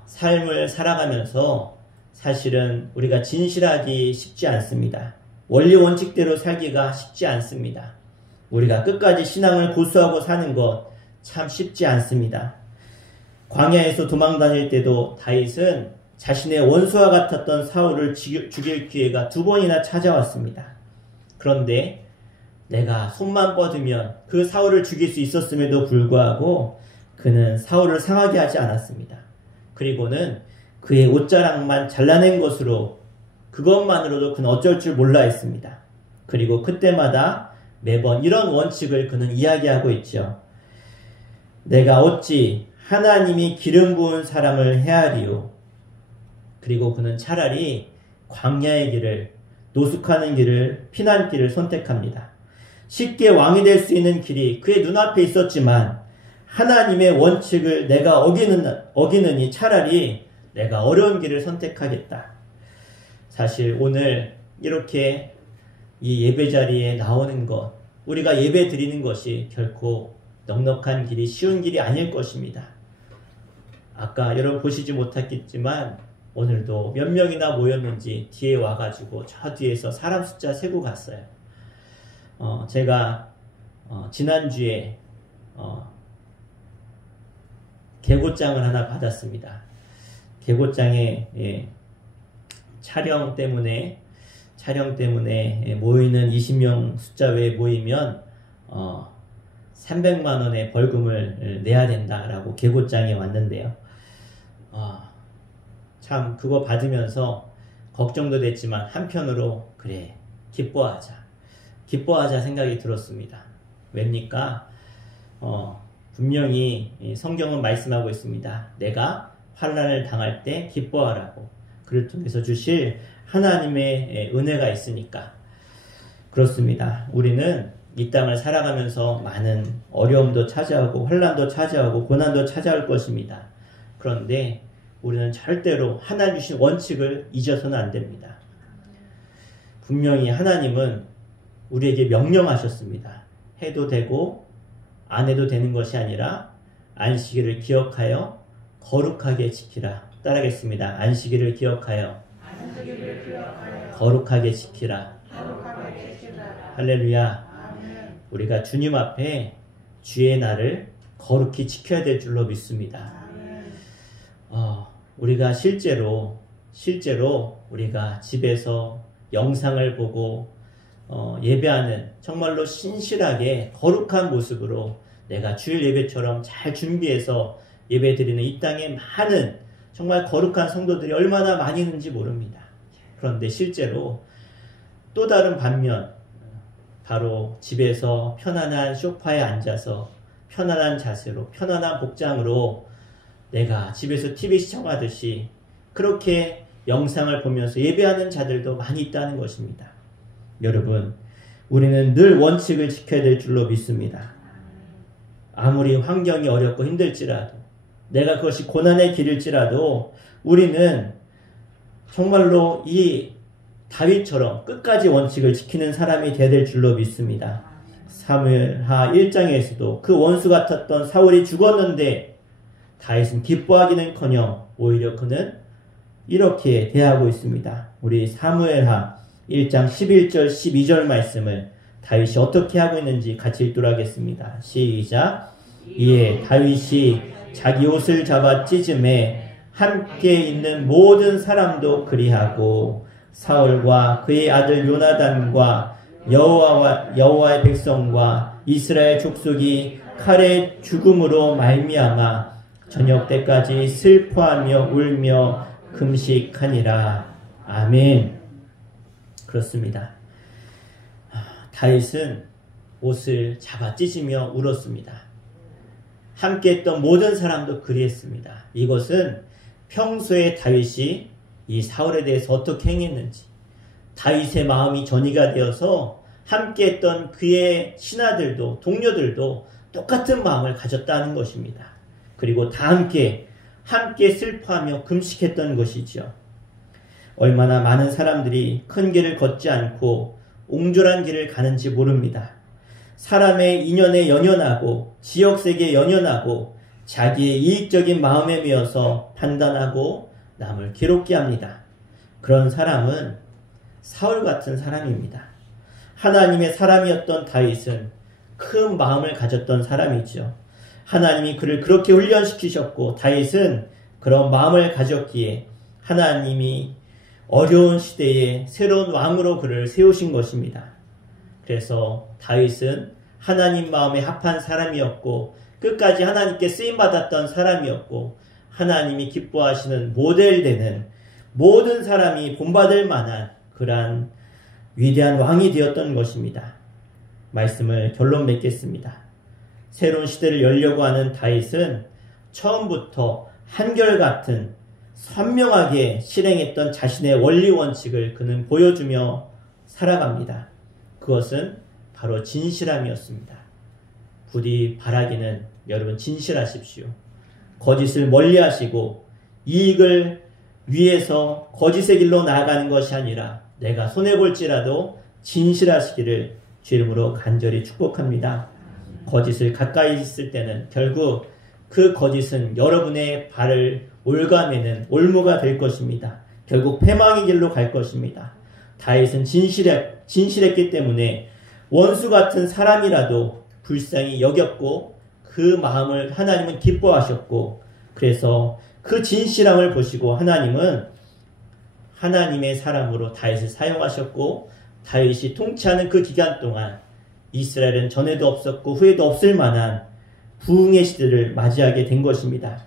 삶을 살아가면서 사실은 우리가 진실하기 쉽지 않습니다. 원리 원칙대로 살기가 쉽지 않습니다. 우리가 끝까지 신앙을 고수하고 사는 것 참 쉽지 않습니다. 광야에서 도망 다닐 때도 다윗은 자신의 원수와 같았던 사울을 죽일 기회가 2번이나 찾아왔습니다. 그런데 내가 손만 뻗으면 그 사울을 죽일 수 있었음에도 불구하고 그는 사울을 상하게 하지 않았습니다. 그리고는 그의 옷자락만 잘라낸 것으로 그것만으로도 그는 어쩔 줄 몰라 했습니다. 그리고 그때마다 매번 이런 원칙을 그는 이야기하고 있죠. 내가 어찌 하나님이 기름 부은 사람을 헤아리요. 그리고 그는 차라리 광야의 길을, 노숙하는 길을, 피난길을 선택합니다. 쉽게 왕이 될 수 있는 길이 그의 눈앞에 있었지만 하나님의 원칙을 내가 어기느니 차라리 내가 어려운 길을 선택하겠다. 사실 오늘 이렇게 이 예배 자리에 나오는 것, 우리가 예배 드리는 것이 결코 넉넉한 길이 쉬운 길이 아닐 것입니다. 아까 여러분 보시지 못했겠지만 오늘도 몇 명이나 모였는지 뒤에 와가지고 저 뒤에서 사람 숫자 세고 갔어요. 제가 지난주에 계고장을 하나 받았습니다. 계고장에 촬영 때문에 모이는 20명 숫자 외에 모이면 300만 원의 벌금을 내야 된다라고 계고장에 왔는데요. 참 그거 받으면서 걱정도 됐지만 한편으로 그래 기뻐하자 생각이 들었습니다. 왜입니까? 분명히 성경은 말씀하고 있습니다. 내가 환난을 당할 때 기뻐하라고. 그를 통해서 주실 하나님의 은혜가 있으니까. 그렇습니다. 우리는 이 땅을 살아가면서 많은 어려움도 찾아오고 환난도 찾아오고 고난도 찾아올 것입니다. 그런데 우리는 절대로 하나님 주신 원칙을 잊어서는 안 됩니다. 분명히 하나님은 우리에게 명령하셨습니다. 해도 되고 안 해도 되는 것이 아니라 안식일을 기억하여 거룩하게 지키라. 따라하겠습니다. 안식일을 기억하여 거룩하게 지키라. 할렐루야. 우리가 주님 앞에 주의 날을 거룩히 지켜야 될 줄로 믿습니다. 우리가 실제로 우리가 집에서 영상을 보고 예배하는 정말로 신실하게 거룩한 모습으로 내가 주일 예배처럼 잘 준비해서 예배드리는 이 땅에 많은 정말 거룩한 성도들이 얼마나 많이 있는지 모릅니다. 그런데 실제로 또 다른 반면 바로 집에서 편안한 소파에 앉아서 편안한 자세로 편안한 복장으로 내가 집에서 TV 시청하듯이 그렇게 영상을 보면서 예배하는 자들도 많이 있다는 것입니다. 여러분, 우리는 늘 원칙을 지켜야 될 줄로 믿습니다. 아무리 환경이 어렵고 힘들지라도 내가 그것이 고난의 길일지라도 우리는 정말로 이 다윗처럼 끝까지 원칙을 지키는 사람이 되어야 될 줄로 믿습니다. 사무엘하 1장에서도 그 원수 같았던 사울이 죽었는데 다윗은 기뻐하기는커녕 오히려 그는 이렇게 대하고 있습니다. 우리 사무엘하 1장 11절 12절 말씀을 다윗이 어떻게 하고 있는지 같이 읽도록 하겠습니다. 시작. 이에 다윗이 자기 옷을 잡아 찢음에 함께 있는 모든 사람도 그리하고 사울과 그의 아들 요나단과 여호와의 백성과 이스라엘 족속이 칼의 죽음으로 말미암아 저녁 때까지 슬퍼하며 울며 금식하니라. 아멘. 그렇습니다. 다윗은 옷을 잡아 찢으며 울었습니다. 함께했던 모든 사람도 그리했습니다. 이것은 평소에 다윗이 이 사울에 대해서 어떻게 행했는지, 다윗의 마음이 전이가 되어서 함께했던 그의 신하들도 동료들도 똑같은 마음을 가졌다는 것입니다. 그리고 다 함께 슬퍼하며 금식했던 것이죠. 얼마나 많은 사람들이 큰 길을 걷지 않고 옹졸한 길을 가는지 모릅니다. 사람의 인연에 연연하고 지역색에 연연하고 자기의 이익적인 마음에 매여서 판단하고 남을 괴롭게 합니다. 그런 사람은 사울 같은 사람입니다. 하나님의 사람이었던 다윗은 큰 마음을 가졌던 사람이죠. 하나님이 그를 그렇게 훈련시키셨고 다윗은 그런 마음을 가졌기에 하나님이 어려운 시대에 새로운 왕으로 그를 세우신 것입니다. 그래서 다윗은 하나님 마음에 합한 사람이었고 끝까지 하나님께 쓰임받았던 사람이었고 하나님이 기뻐하시는 모델되는 모든 사람이 본받을 만한 그러한 위대한 왕이 되었던 것입니다. 말씀을 결론 맺겠습니다. 새로운 시대를 열려고 하는 다윗은 처음부터 한결같은 선명하게 실행했던 자신의 원리 원칙을 그는 보여주며 살아갑니다. 그것은 바로 진실함이었습니다. 부디 바라기는 여러분 진실하십시오. 거짓을 멀리하시고 이익을 위해서 거짓의 길로 나아가는 것이 아니라 내가 손해볼지라도 진실하시기를 주 이름으로 간절히 축복합니다. 거짓을 가까이 있을 때는 결국 그 거짓은 여러분의 발을 올가매는 올무가 될 것입니다. 결국 패망의 길로 갈 것입니다. 다윗은 진실했기 때문에 원수 같은 사람이라도 불쌍히 여겼고 그 마음을 하나님은 기뻐하셨고 그래서 그 진실함을 보시고 하나님은 하나님의 사람으로 다윗을 사용하셨고 다윗이 통치하는 그 기간 동안 이스라엘은 전에도 없었고 후에도 없을 만한 부흥의 시대를 맞이하게 된 것입니다.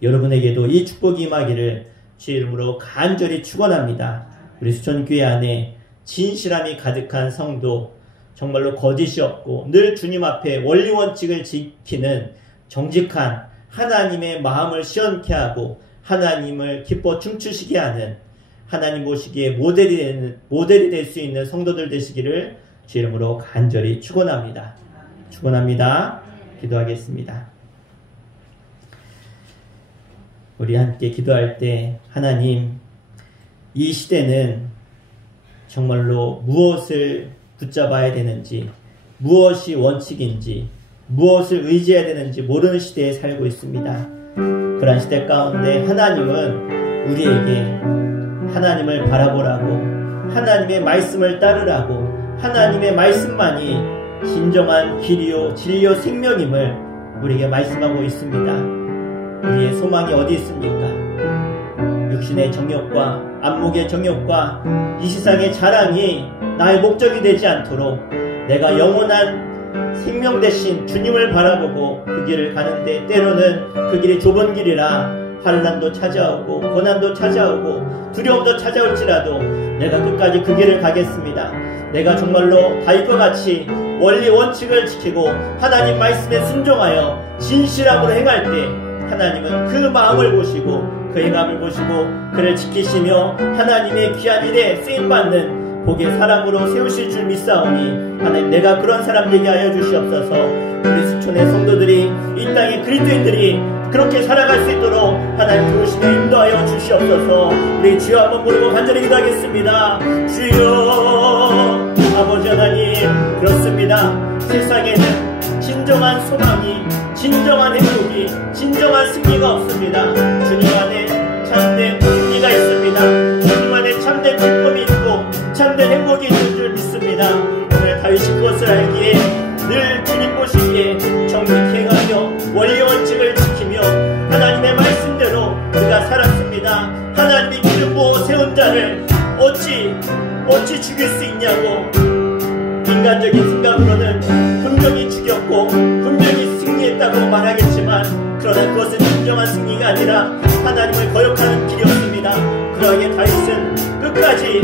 여러분에게도 이 축복이 임하기를 주의 이름으로 간절히 축원합니다. 우리 수천교회 안에 진실함이 가득한 성도, 정말로 거짓이 없고 늘 주님 앞에 원리 원칙을 지키는 정직한 하나님의 마음을 시원케 하고 하나님을 기뻐 춤추시게 하는 하나님 보시기에 모델이 될 수 있는 성도들 되시기를 주 이름으로 간절히 축원합니다. 축원합니다. 기도하겠습니다. 우리 함께 기도할 때 하나님, 이 시대는 정말로 무엇을 붙잡아야 되는지, 무엇이 원칙인지, 무엇을 의지해야 되는지 모르는 시대에 살고 있습니다. 그러한 시대 가운데 하나님은 우리에게 하나님을 바라보라고, 하나님의 말씀을 따르라고, 하나님의 말씀만이 진정한 길이요 진리요 생명임을 우리에게 말씀하고 있습니다. 우리의 소망이 어디 있습니까? 육신의 정욕과 안목의 정욕과 이 세상의 자랑이 나의 목적이 되지 않도록 내가 영원한 생명 대신 주님을 바라보고 그 길을 가는데 때로는 그 길이 좁은 길이라 환난도 찾아오고 고난도 찾아오고 두려움도 찾아올지라도 내가 끝까지 그 길을 가겠습니다. 내가 정말로 다윗과 같이 원리 원칙을 지키고 하나님 말씀에 순종하여 진실함으로 행할 때 하나님은 그 마음을 보시고 그 행함을 보시고 그를 지키시며 하나님의 귀한 일에 쓰임받는 복의 사람으로 세우실 줄 믿사오니 하나님, 내가 그런 사람 되게 하여 주시옵소서. 우리 수촌의 성도들이, 이 땅의 그리스도인들이 그렇게 살아갈 수 있도록 하나님 도우시며 인도하여 주시옵소서. 우리 주여 한번 부르고 간절히 기도하겠습니다. 주여, 아버지 하나님, 그렇습니다. 세상에는 진정한 소망이, 진정한 행복이 없이 진정한 승리가 없습니다. 주님 안에 참된 승리가 있습니다. 주님 안에 참된 기쁨이 있고 참된 행복이 있는 줄 믿습니다. 오늘 다윗이 그것을 알기에 늘 주님 보시기에 정직히 행하며 원리 원칙을 지키며 하나님의 말씀대로 그가 살았습니다. 하나님이 기름 부어 세운 자를 어찌 죽일 수 있냐고 인간적인 생각으로는 분명히 죽였고 분명히 승리했다고 말하겠지만, 그러나 그것은 진정한 승리가 아니라 하나님을 거역하는 길이었습니다. 그러기에 다윗은 끝까지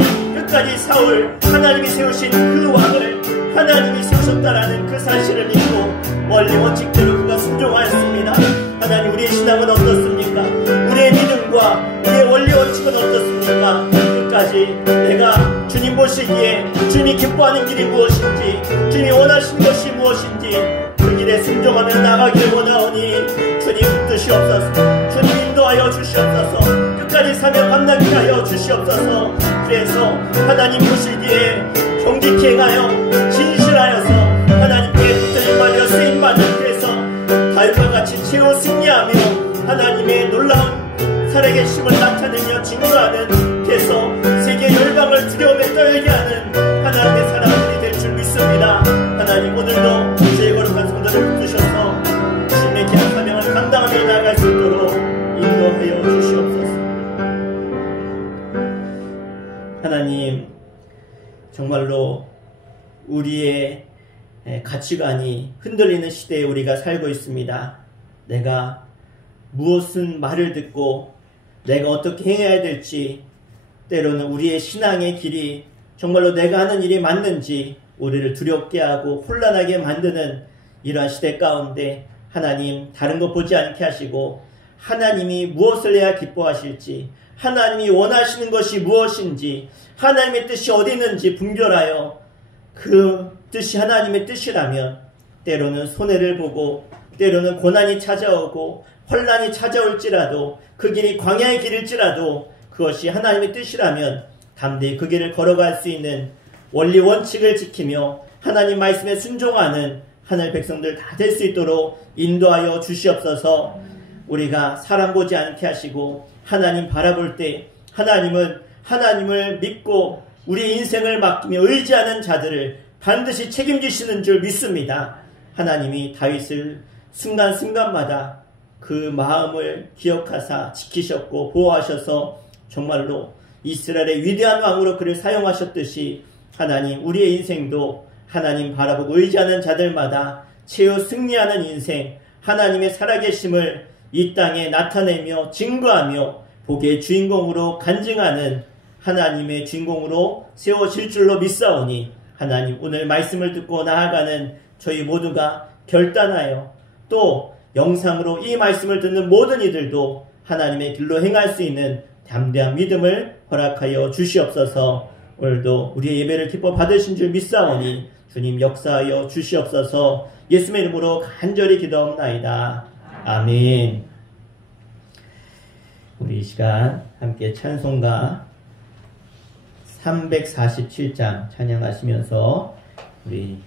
사울, 하나님이 세우신 그 왕을 하나님이 세우셨다라는 그 사실을 믿고 원리 원칙대로 그가 순종하였습니다. 하나님, 우리의 신앙은 어떻습니까? 우리의 믿음과 우리의 원리 원칙은 어떻습니까? 끝까지 내가 주님 보시기에 주님이 기뻐하는 길이 무엇인지, 주님이 원하시는 것이 무엇인지 그 길에 순종하며 나가기를 원하오니 주님 뜻이옵소서. 주님 인도하여 주시옵소서. 끝까지 사명 감당케 하여 주시옵소서. 그래서 하나님 보시기에 정직히 행하여 진실하여서 하나님께 붙들림받아 쓰임받는, 그래서 다윗과 같이 최후 승리하며 하나님의 놀라운 살아계심을 나타내며 증거하는, 그래서 세계 열방을 두려움에 떨게 하는 하나님의 사람들이 될 줄 믿습니다. 하나님, 오늘도 주의 거룩한 성도를 붙드셔서 주님의 귀한 사명을 감당하며 나아갈 수 있도록 인도하여 주시옵소서. 하나님, 정말로 우리의 가치관이 흔들리는 시대에 우리가 살고 있습니다. 내가 무엇은 말을 듣고 내가 어떻게 행해야 될지, 때로는 우리의 신앙의 길이 정말로 내가 하는 일이 맞는지 우리를 두렵게 하고 혼란하게 만드는 이러한 시대 가운데 하나님, 다른 것 보지 않게 하시고 하나님이 무엇을 해야 기뻐하실지, 하나님이 원하시는 것이 무엇인지, 하나님의 뜻이 어디 있는지 분별하여 그 뜻이 하나님의 뜻이라면 때로는 손해를 보고 때로는 고난이 찾아오고 혼란이 찾아올지라도, 그 길이 광야의 길일지라도 그것이 하나님의 뜻이라면 담대히 그 길을 걸어갈 수 있는 원리 원칙을 지키며 하나님 말씀에 순종하는 하늘 백성들 다 될 수 있도록 인도하여 주시옵소서. 우리가 사람 보지 않게 하시고 하나님 바라볼 때 하나님을 믿고 우리 인생을 맡기며 의지하는 자들을 반드시 책임지시는 줄 믿습니다. 하나님이 다윗을 순간순간마다 그 마음을 기억하사 지키셨고 보호하셔서 정말로 이스라엘의 위대한 왕으로 그를 사용하셨듯이, 하나님, 우리의 인생도 하나님 바라보고 의지하는 자들마다 최후 승리하는 인생, 하나님의 살아계심을 이 땅에 나타내며 증거하며 복의 주인공으로 간증하는 하나님의 주인공으로 세워질 줄로 믿사오니, 하나님, 오늘 말씀을 듣고 나아가는 저희 모두가 결단하여 또 영상으로 이 말씀을 듣는 모든 이들도 하나님의 길로 행할 수 있는 담대한 믿음을 허락하여 주시옵소서. 오늘도 우리의 예배를 기뻐 받으신 줄 믿사오니 주님 역사하여 주시옵소서. 예수의 이름으로 간절히 기도합나이다. 아멘. 우리 이 시간 함께 찬송가 347장 찬양하시면서 우리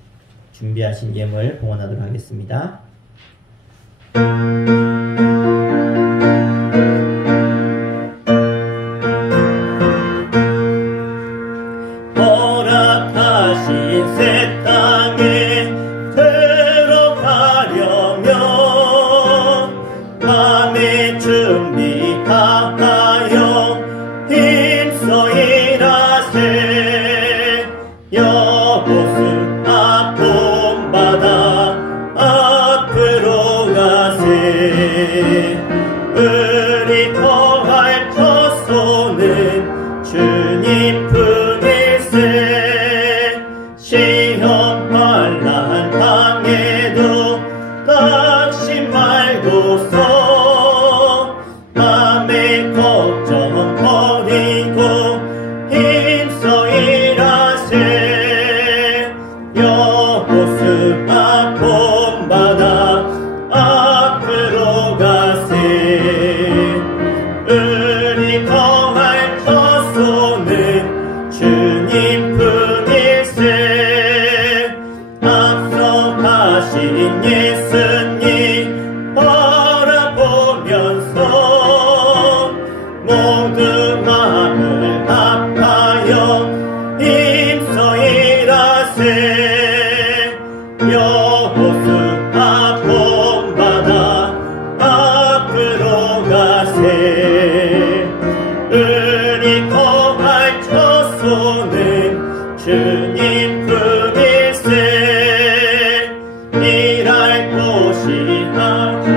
준비하신 예물 봉헌하도록 하겠습니다. 허락하신 새 땅에 들어가려면 마음의 준비 다 하여 힘써 일하세. 여호수아 본받아 앞으로 가세. 을이 거할 처소는 주님 품일세. 시험 환난 당해도 낙심 말고서 맘의 걱정 버리고 힘써 일하세. 여호수아 본받아 앞으로 가세. 을이 거할 처소는 주님 품일세. 앞서 가신 예수님 허락 여호수 본받아 앞으로 가세. 은이 거할 처소는 주님 품일세. 일할 곳이 아주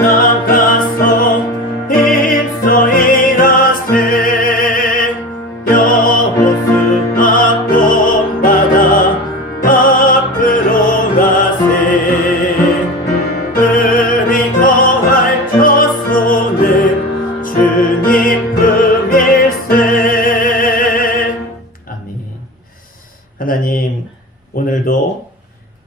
나가서 힘써 일하세. 여호수 본받아 앞으로 가세. 은이 거할 처소는 주님 품일세. 아멘. 하나님, 오늘도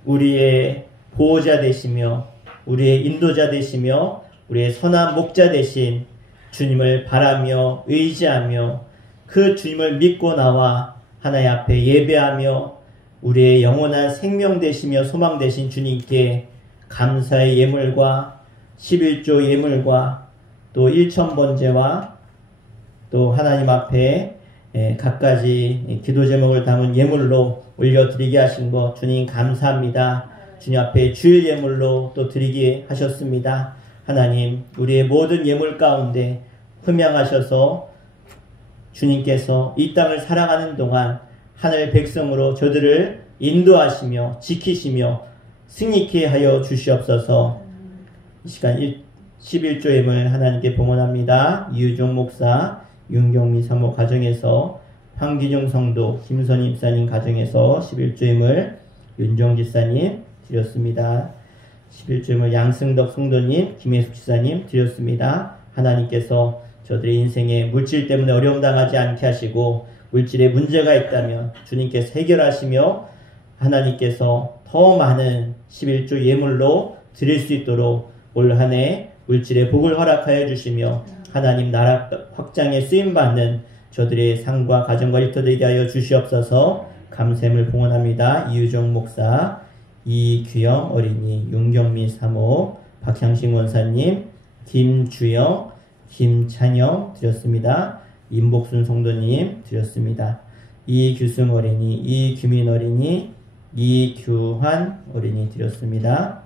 우리의 보호자 되시며 우리의 인도자 되시며 우리의 선한 목자 되신 주님을 바라며 의지하며 그 주님을 믿고 나와 하나님 앞에 예배하며 우리의 영원한 생명 되시며 소망 되신 주님께 감사의 예물과 11조 예물과 또 1,000번제와 또 하나님 앞에 갖가지 기도 제목을 담은 예물로 올려드리게 하신 것 주님 감사합니다. 주님 앞에 주일 예물로 또 드리게 하셨습니다. 하나님, 우리의 모든 예물 가운데 흠양하셔서 주님께서 이 땅을 살아가는 동안 하늘 백성으로 저들을 인도하시며 지키시며 승리케 하여 주시옵소서. 이 시간 11조 예물 하나님께 봉헌합니다. 이유종 목사, 윤경미 사모 가정에서, 황기종 성도, 김선희 집사님 가정에서 11조 예물, 윤정 집사님 드렸습니다. 11조 예물 양승덕 성도님, 김혜숙 집사님 드렸습니다. 하나님께서 저들의 인생에 물질 때문에 어려움 당하지 않게 하시고 물질에 문제가 있다면 주님께서 해결하시며 하나님께서 더 많은 11조 예물로 드릴 수 있도록 올 한 해 물질의 복을 허락하여 주시며 하나님 나라 확장에 쓰임받는 저들의 삶과 가정과 일터되게 하여 주시옵소서. 감샘을 봉헌합니다. 이유정 목사, 이규영 어린이, 윤경미 사모, 박향신 원사님, 김주영, 김찬영 드렸습니다. 임복순 성도님 드렸습니다. 이규승 어린이, 이규민 어린이, 이규환 어린이 드렸습니다.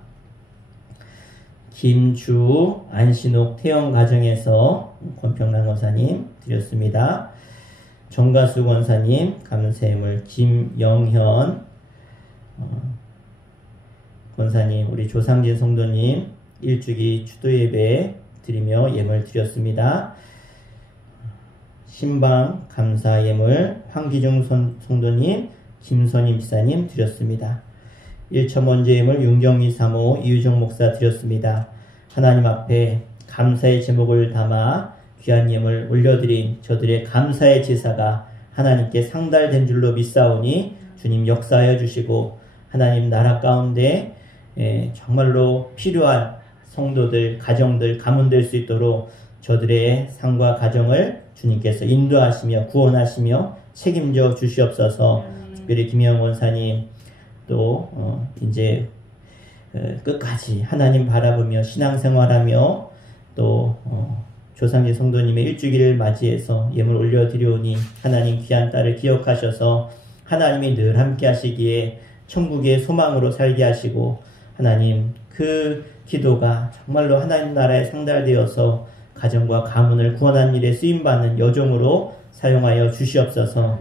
김주, 안신옥 태영 가정에서 권평란 원사님 드렸습니다. 정가수 원사님 감사예물, 김영현 권사님, 우리 조상진 성도님 일주기 추도예배 드리며 예물 드렸습니다. 신방 감사 예물 황기중 성도님, 김선임 지사님 드렸습니다. 1,000번제 예물 윤경미 사모, 이유정 목사 드렸습니다. 하나님 앞에 감사의 제목을 담아 귀한 예물 올려드린 저들의 감사의 제사가 하나님께 상달된 줄로 믿사오니 주님 역사하여 주시고 하나님 나라 가운데 정말로 필요한 성도들, 가정들, 가문될 수 있도록 저들의 삶과 가정을 주님께서 인도하시며 구원하시며 책임져 주시옵소서. 특별히 김영 원사님 또 이제 끝까지 하나님 바라보며 신앙생활하며 또 조상제 성도님의 일주기를 맞이해서 예물 올려드리오니 하나님 귀한 딸을 기억하셔서 하나님이 늘 함께 하시기에 천국의 소망으로 살게 하시고 하나님 그 기도가 정말로 하나님 나라에 상달되어서 가정과 가문을 구원하는 일에 쓰임받는 여종으로 사용하여 주시옵소서.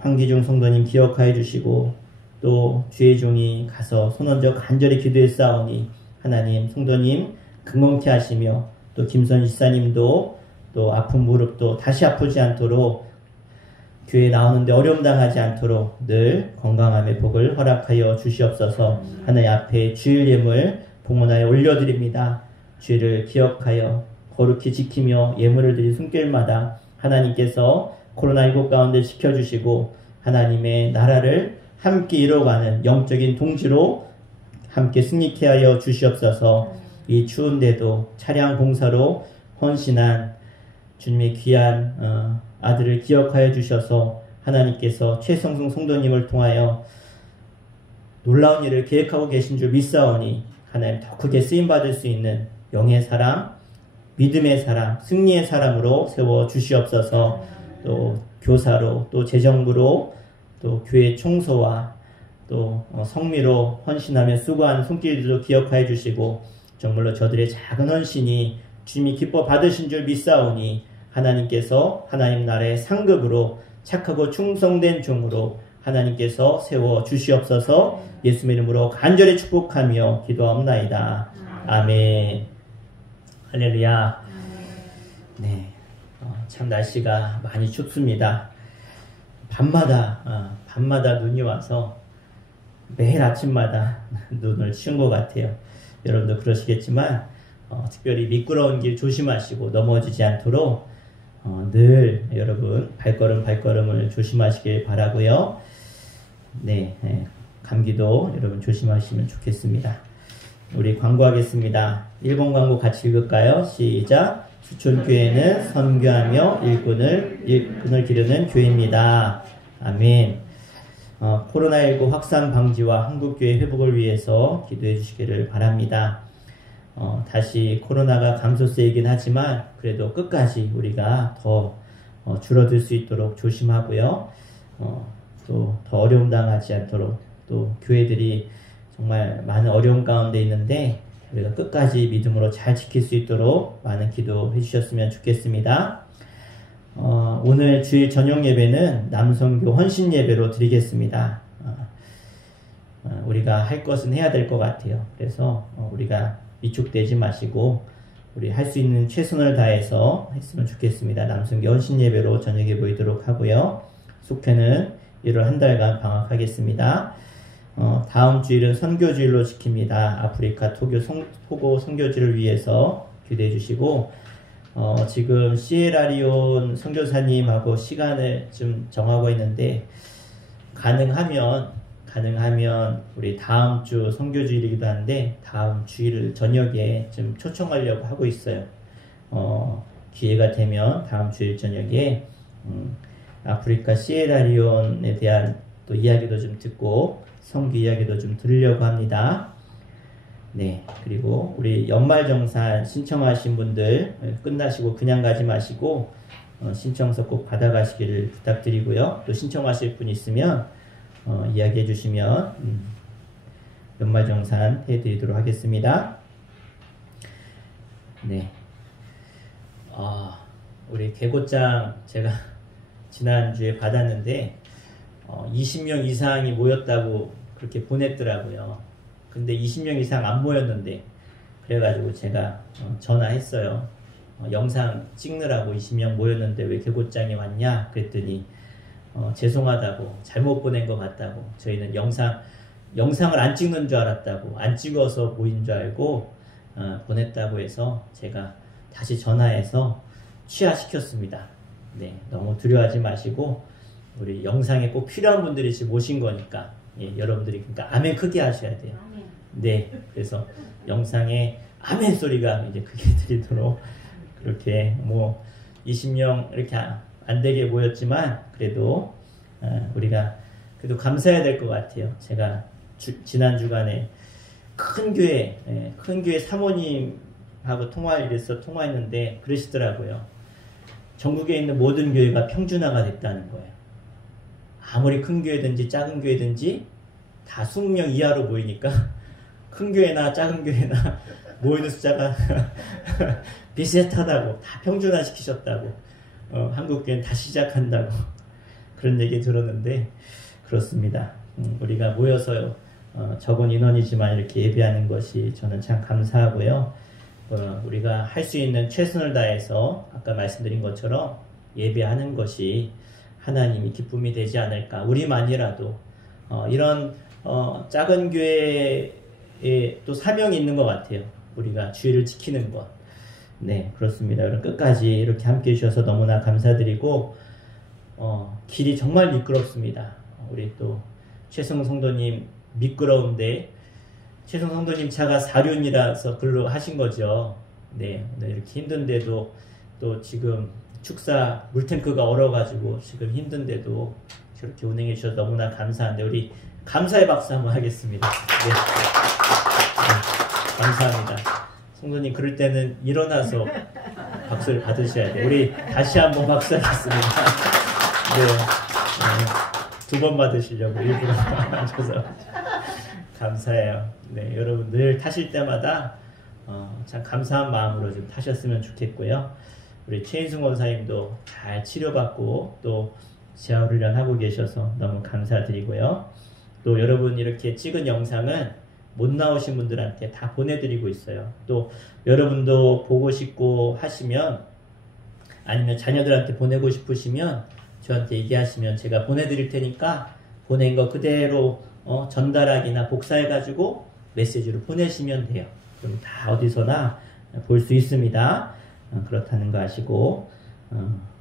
황기중 성도님 기억하여 주시고 또 주의 종이 가서 손얹어 간절히 기도했사오니 하나님 성도님 긍휼케 하시며 또 김선 지사님도 또 아픈 무릎도 다시 아프지 않도록 교회에 나오는데 어려움 당하지 않도록 늘 건강함의 복을 허락하여 주시옵소서. 하나님 앞에 주일 예물 봉헌하여 올려드립니다. 주의를 기억하여 거룩히 지키며 예물을 드린 손길마다 하나님께서 코로나19 가운데 지켜주시고 하나님의 나라를 함께 이뤄가는 영적인 동지로 함께 승리케 하여 주시옵소서. 이 추운데도 차량 봉사로 헌신한 주님의 귀한 아들을 기억하여 주셔서 하나님께서 최성승 성도님을 통하여 놀라운 일을 계획하고 계신 줄 믿사오니 하나님 더 크게 쓰임받을 수 있는 영의 사람, 믿음의 사람, 승리의 사람으로 세워 주시옵소서. 또 교사로, 또 재정부로, 또 교회 총소와 또 성미로 헌신하며 수고하는 손길들도 기억하여 주시고, 정말로 저들의 작은 헌신이 주님이 기뻐 받으신 줄 믿사오니 하나님께서 하나님 나라의 상급으로 착하고 충성된 종으로 하나님께서 세워 주시옵소서. 예수님의 이름으로 간절히 축복하며 기도하옵나이다. 아멘. 할렐루야. 네, 참 날씨가 많이 춥습니다. 밤마다 눈이 와서 매일 아침마다 눈을 치운 것 같아요. 여러분도 그러시겠지만 특별히 미끄러운 길 조심하시고 넘어지지 않도록 늘 여러분 발걸음을 조심하시길 바라고요. 네, 감기도 여러분 조심하시면 좋겠습니다. 우리 광고하겠습니다. 1번 광고 같이 읽을까요? 시작. 수촌교회는 선교하며 일꾼을 기르는 교회입니다. 아멘. 코로나19 확산 방지와 한국교회 회복을 위해서 기도해 주시기를 바랍니다. 다시 코로나가 감소세이긴 하지만 그래도 끝까지 우리가 더 줄어들 수 있도록 조심하고요. 또 더 어려움 당하지 않도록, 또 교회들이 정말 많은 어려움 가운데 있는데 우리가 끝까지 믿음으로 잘 지킬 수 있도록 많은 기도해 주셨으면 좋겠습니다. 오늘 주일 저녁 예배는 남성교 헌신 예배로 드리겠습니다. 우리가 할 것은 해야 될 것 같아요. 그래서 우리가 위축되지 마시고 우리 할 수 있는 최선을 다해서 했으면 좋겠습니다. 남성교 헌신 예배로 저녁에 보이도록 하고요. 속회는 1월 한 달간 방학하겠습니다. 다음 주일은 선교주일로 지킵니다. 아프리카 토고 선교주를 위해서 기도해 주시고, 지금 시에라리온 선교사님하고 시간을 좀 정하고 있는데, 가능하면 우리 다음 주 선교주일이기도 한데, 다음 주일 저녁에 좀 초청하려고 하고 있어요. 기회가 되면 다음 주일 저녁에, 아프리카 시에라리온에 대한 또 이야기도 좀 듣고 선교 이야기도 좀 들으려고 합니다. 네, 그리고 우리 연말정산 신청하신 분들 끝나시고 그냥 가지 마시고 신청서 꼭 받아가시기를 부탁드리고요. 또 신청하실 분 있으면 이야기해 주시면 연말정산 해드리도록 하겠습니다. 네, 우리 개고장 제가 지난주에 받았는데 20명 이상이 모였다고 그렇게 보냈더라고요. 근데 20명 이상 안 모였는데 그래가지고 제가 전화했어요. 영상 찍느라고 20명 모였는데 왜 개고장이 왔냐 그랬더니 죄송하다고, 잘못 보낸 것 같다고, 저희는 영상을 안 찍는 줄 알았다고, 안 찍어서 모인 줄 알고 보냈다고 해서 제가 다시 전화해서 취하시켰습니다. 네, 너무 두려워하지 마시고 우리 영상에 꼭 필요한 분들이 지금 오신 거니까, 예, 여러분들이 그러니까 아멘 크게 하셔야 돼요. 네, 그래서 영상에 아멘 소리가 이제 크게 들리도록 그렇게 20명 이렇게 안 되게 모였지만 그래도 우리가 그래도 감사해야 될 것 같아요. 제가 지난 주간에 큰 교회 사모님하고 통화했는데 그러시더라고요. 전국에 있는 모든 교회가 평준화가 됐다는 거예요. 아무리 큰 교회든지 작은 교회든지 다 20명 이하로 모이니까 큰 교회나 작은 교회나 모이는 숫자가 비슷하다고, 다 평준화 시키셨다고, 한국 교회는 다시 시작한다고 그런 얘기 들었는데 그렇습니다. 우리가 모여서 적은 인원이지만 이렇게 예배하는 것이 저는 참 감사하고요. 우리가 할 수 있는 최선을 다해서 아까 말씀드린 것처럼 예배하는 것이 하나님이 기쁨이 되지 않을까. 우리만이라도 이런 작은 교회에 또 사명이 있는 것 같아요. 우리가 주의를 지키는 것. 네, 그렇습니다. 여러분 끝까지 이렇게 함께 해주셔서 너무나 감사드리고, 길이 정말 미끄럽습니다. 우리 또 최성 성도님 미끄러운데 최성 성도님 차가 사륜이라서 글로 하신 거죠. 네, 이렇게 힘든데도 또 지금 축사 물탱크가 얼어가지고 지금 힘든데도 저렇게 운행해 주셔서 너무나 감사한데 우리 감사의 박수 한번 하겠습니다. 네. 네, 감사합니다. 성도님 그럴 때는 일어나서 박수를 받으셔야 돼요. 우리 다시 한번 박수하겠습니다. 네, 2번 받으시려고 일부러 앉아서 감사해요. 네, 여러분 늘 타실 때마다 참 감사한 마음으로 좀 타셨으면 좋겠고요. 우리 최인승 원사님도 잘 치료받고 또 재활훈련 하고 계셔서 너무 감사드리고요. 또 여러분 이렇게 찍은 영상은 못 나오신 분들한테 다 보내드리고 있어요. 또 여러분도 보고 싶고 하시면 아니면 자녀들한테 보내고 싶으시면 저한테 얘기하시면 제가 보내드릴 테니까 보낸 거 그대로 전달하기나 복사해가지고 메시지로 보내시면 돼요. 그럼 다 어디서나 볼 수 있습니다. 그렇다는 거 아시고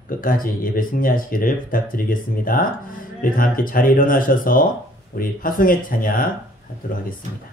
끝까지 예배 승리하시기를 부탁드리겠습니다. 우리 다 함께 자리에 일어나셔서 우리 파송의 찬양 하도록 하겠습니다.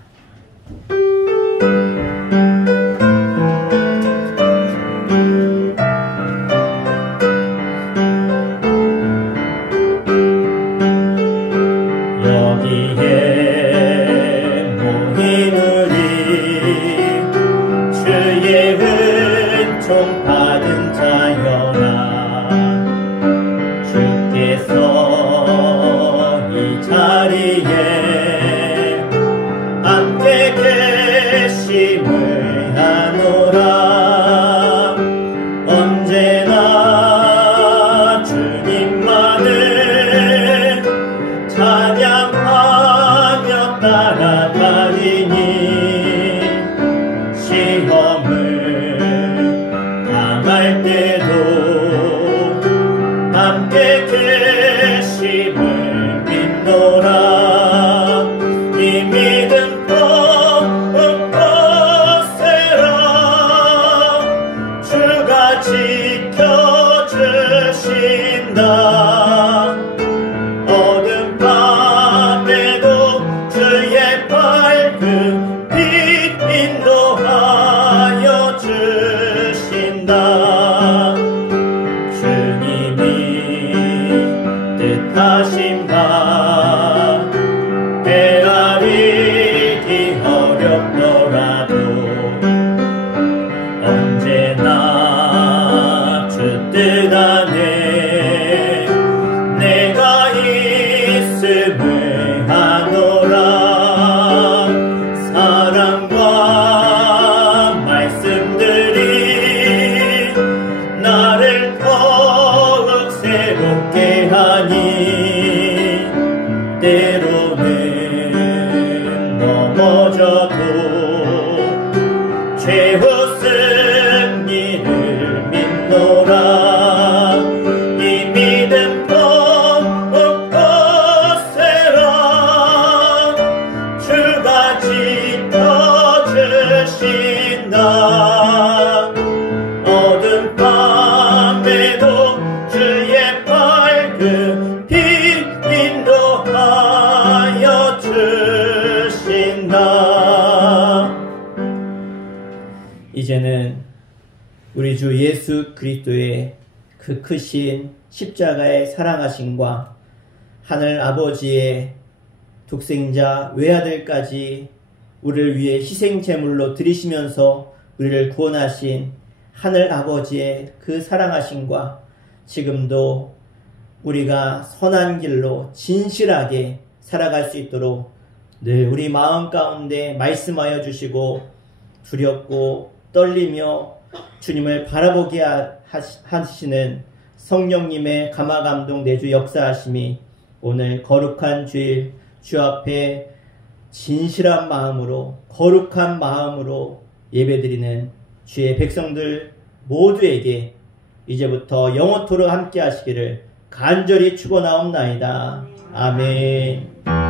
이제는 우리 주 예수 그리스도의 그 크신 십자가의 사랑하심과 하늘 아버지의 독생자 외아들까지 우리를 위해 희생제물로 드리시면서 우리를 구원하신 하늘 아버지의 그 사랑하심과 지금도 우리가 선한 길로 진실하게 살아갈 수 있도록 늘 우리 마음 가운데 말씀하여 주시고 두렵고 떨리며 주님을 바라보게 하시는 성령님의 감화감동 내주 역사하심이 오늘 거룩한 주일 주 앞에 진실한 마음으로 거룩한 마음으로 예배드리는 주의 백성들 모두에게 이제부터 영원토록 함께 하시기를 간절히 축원하옵나이다. 아멘.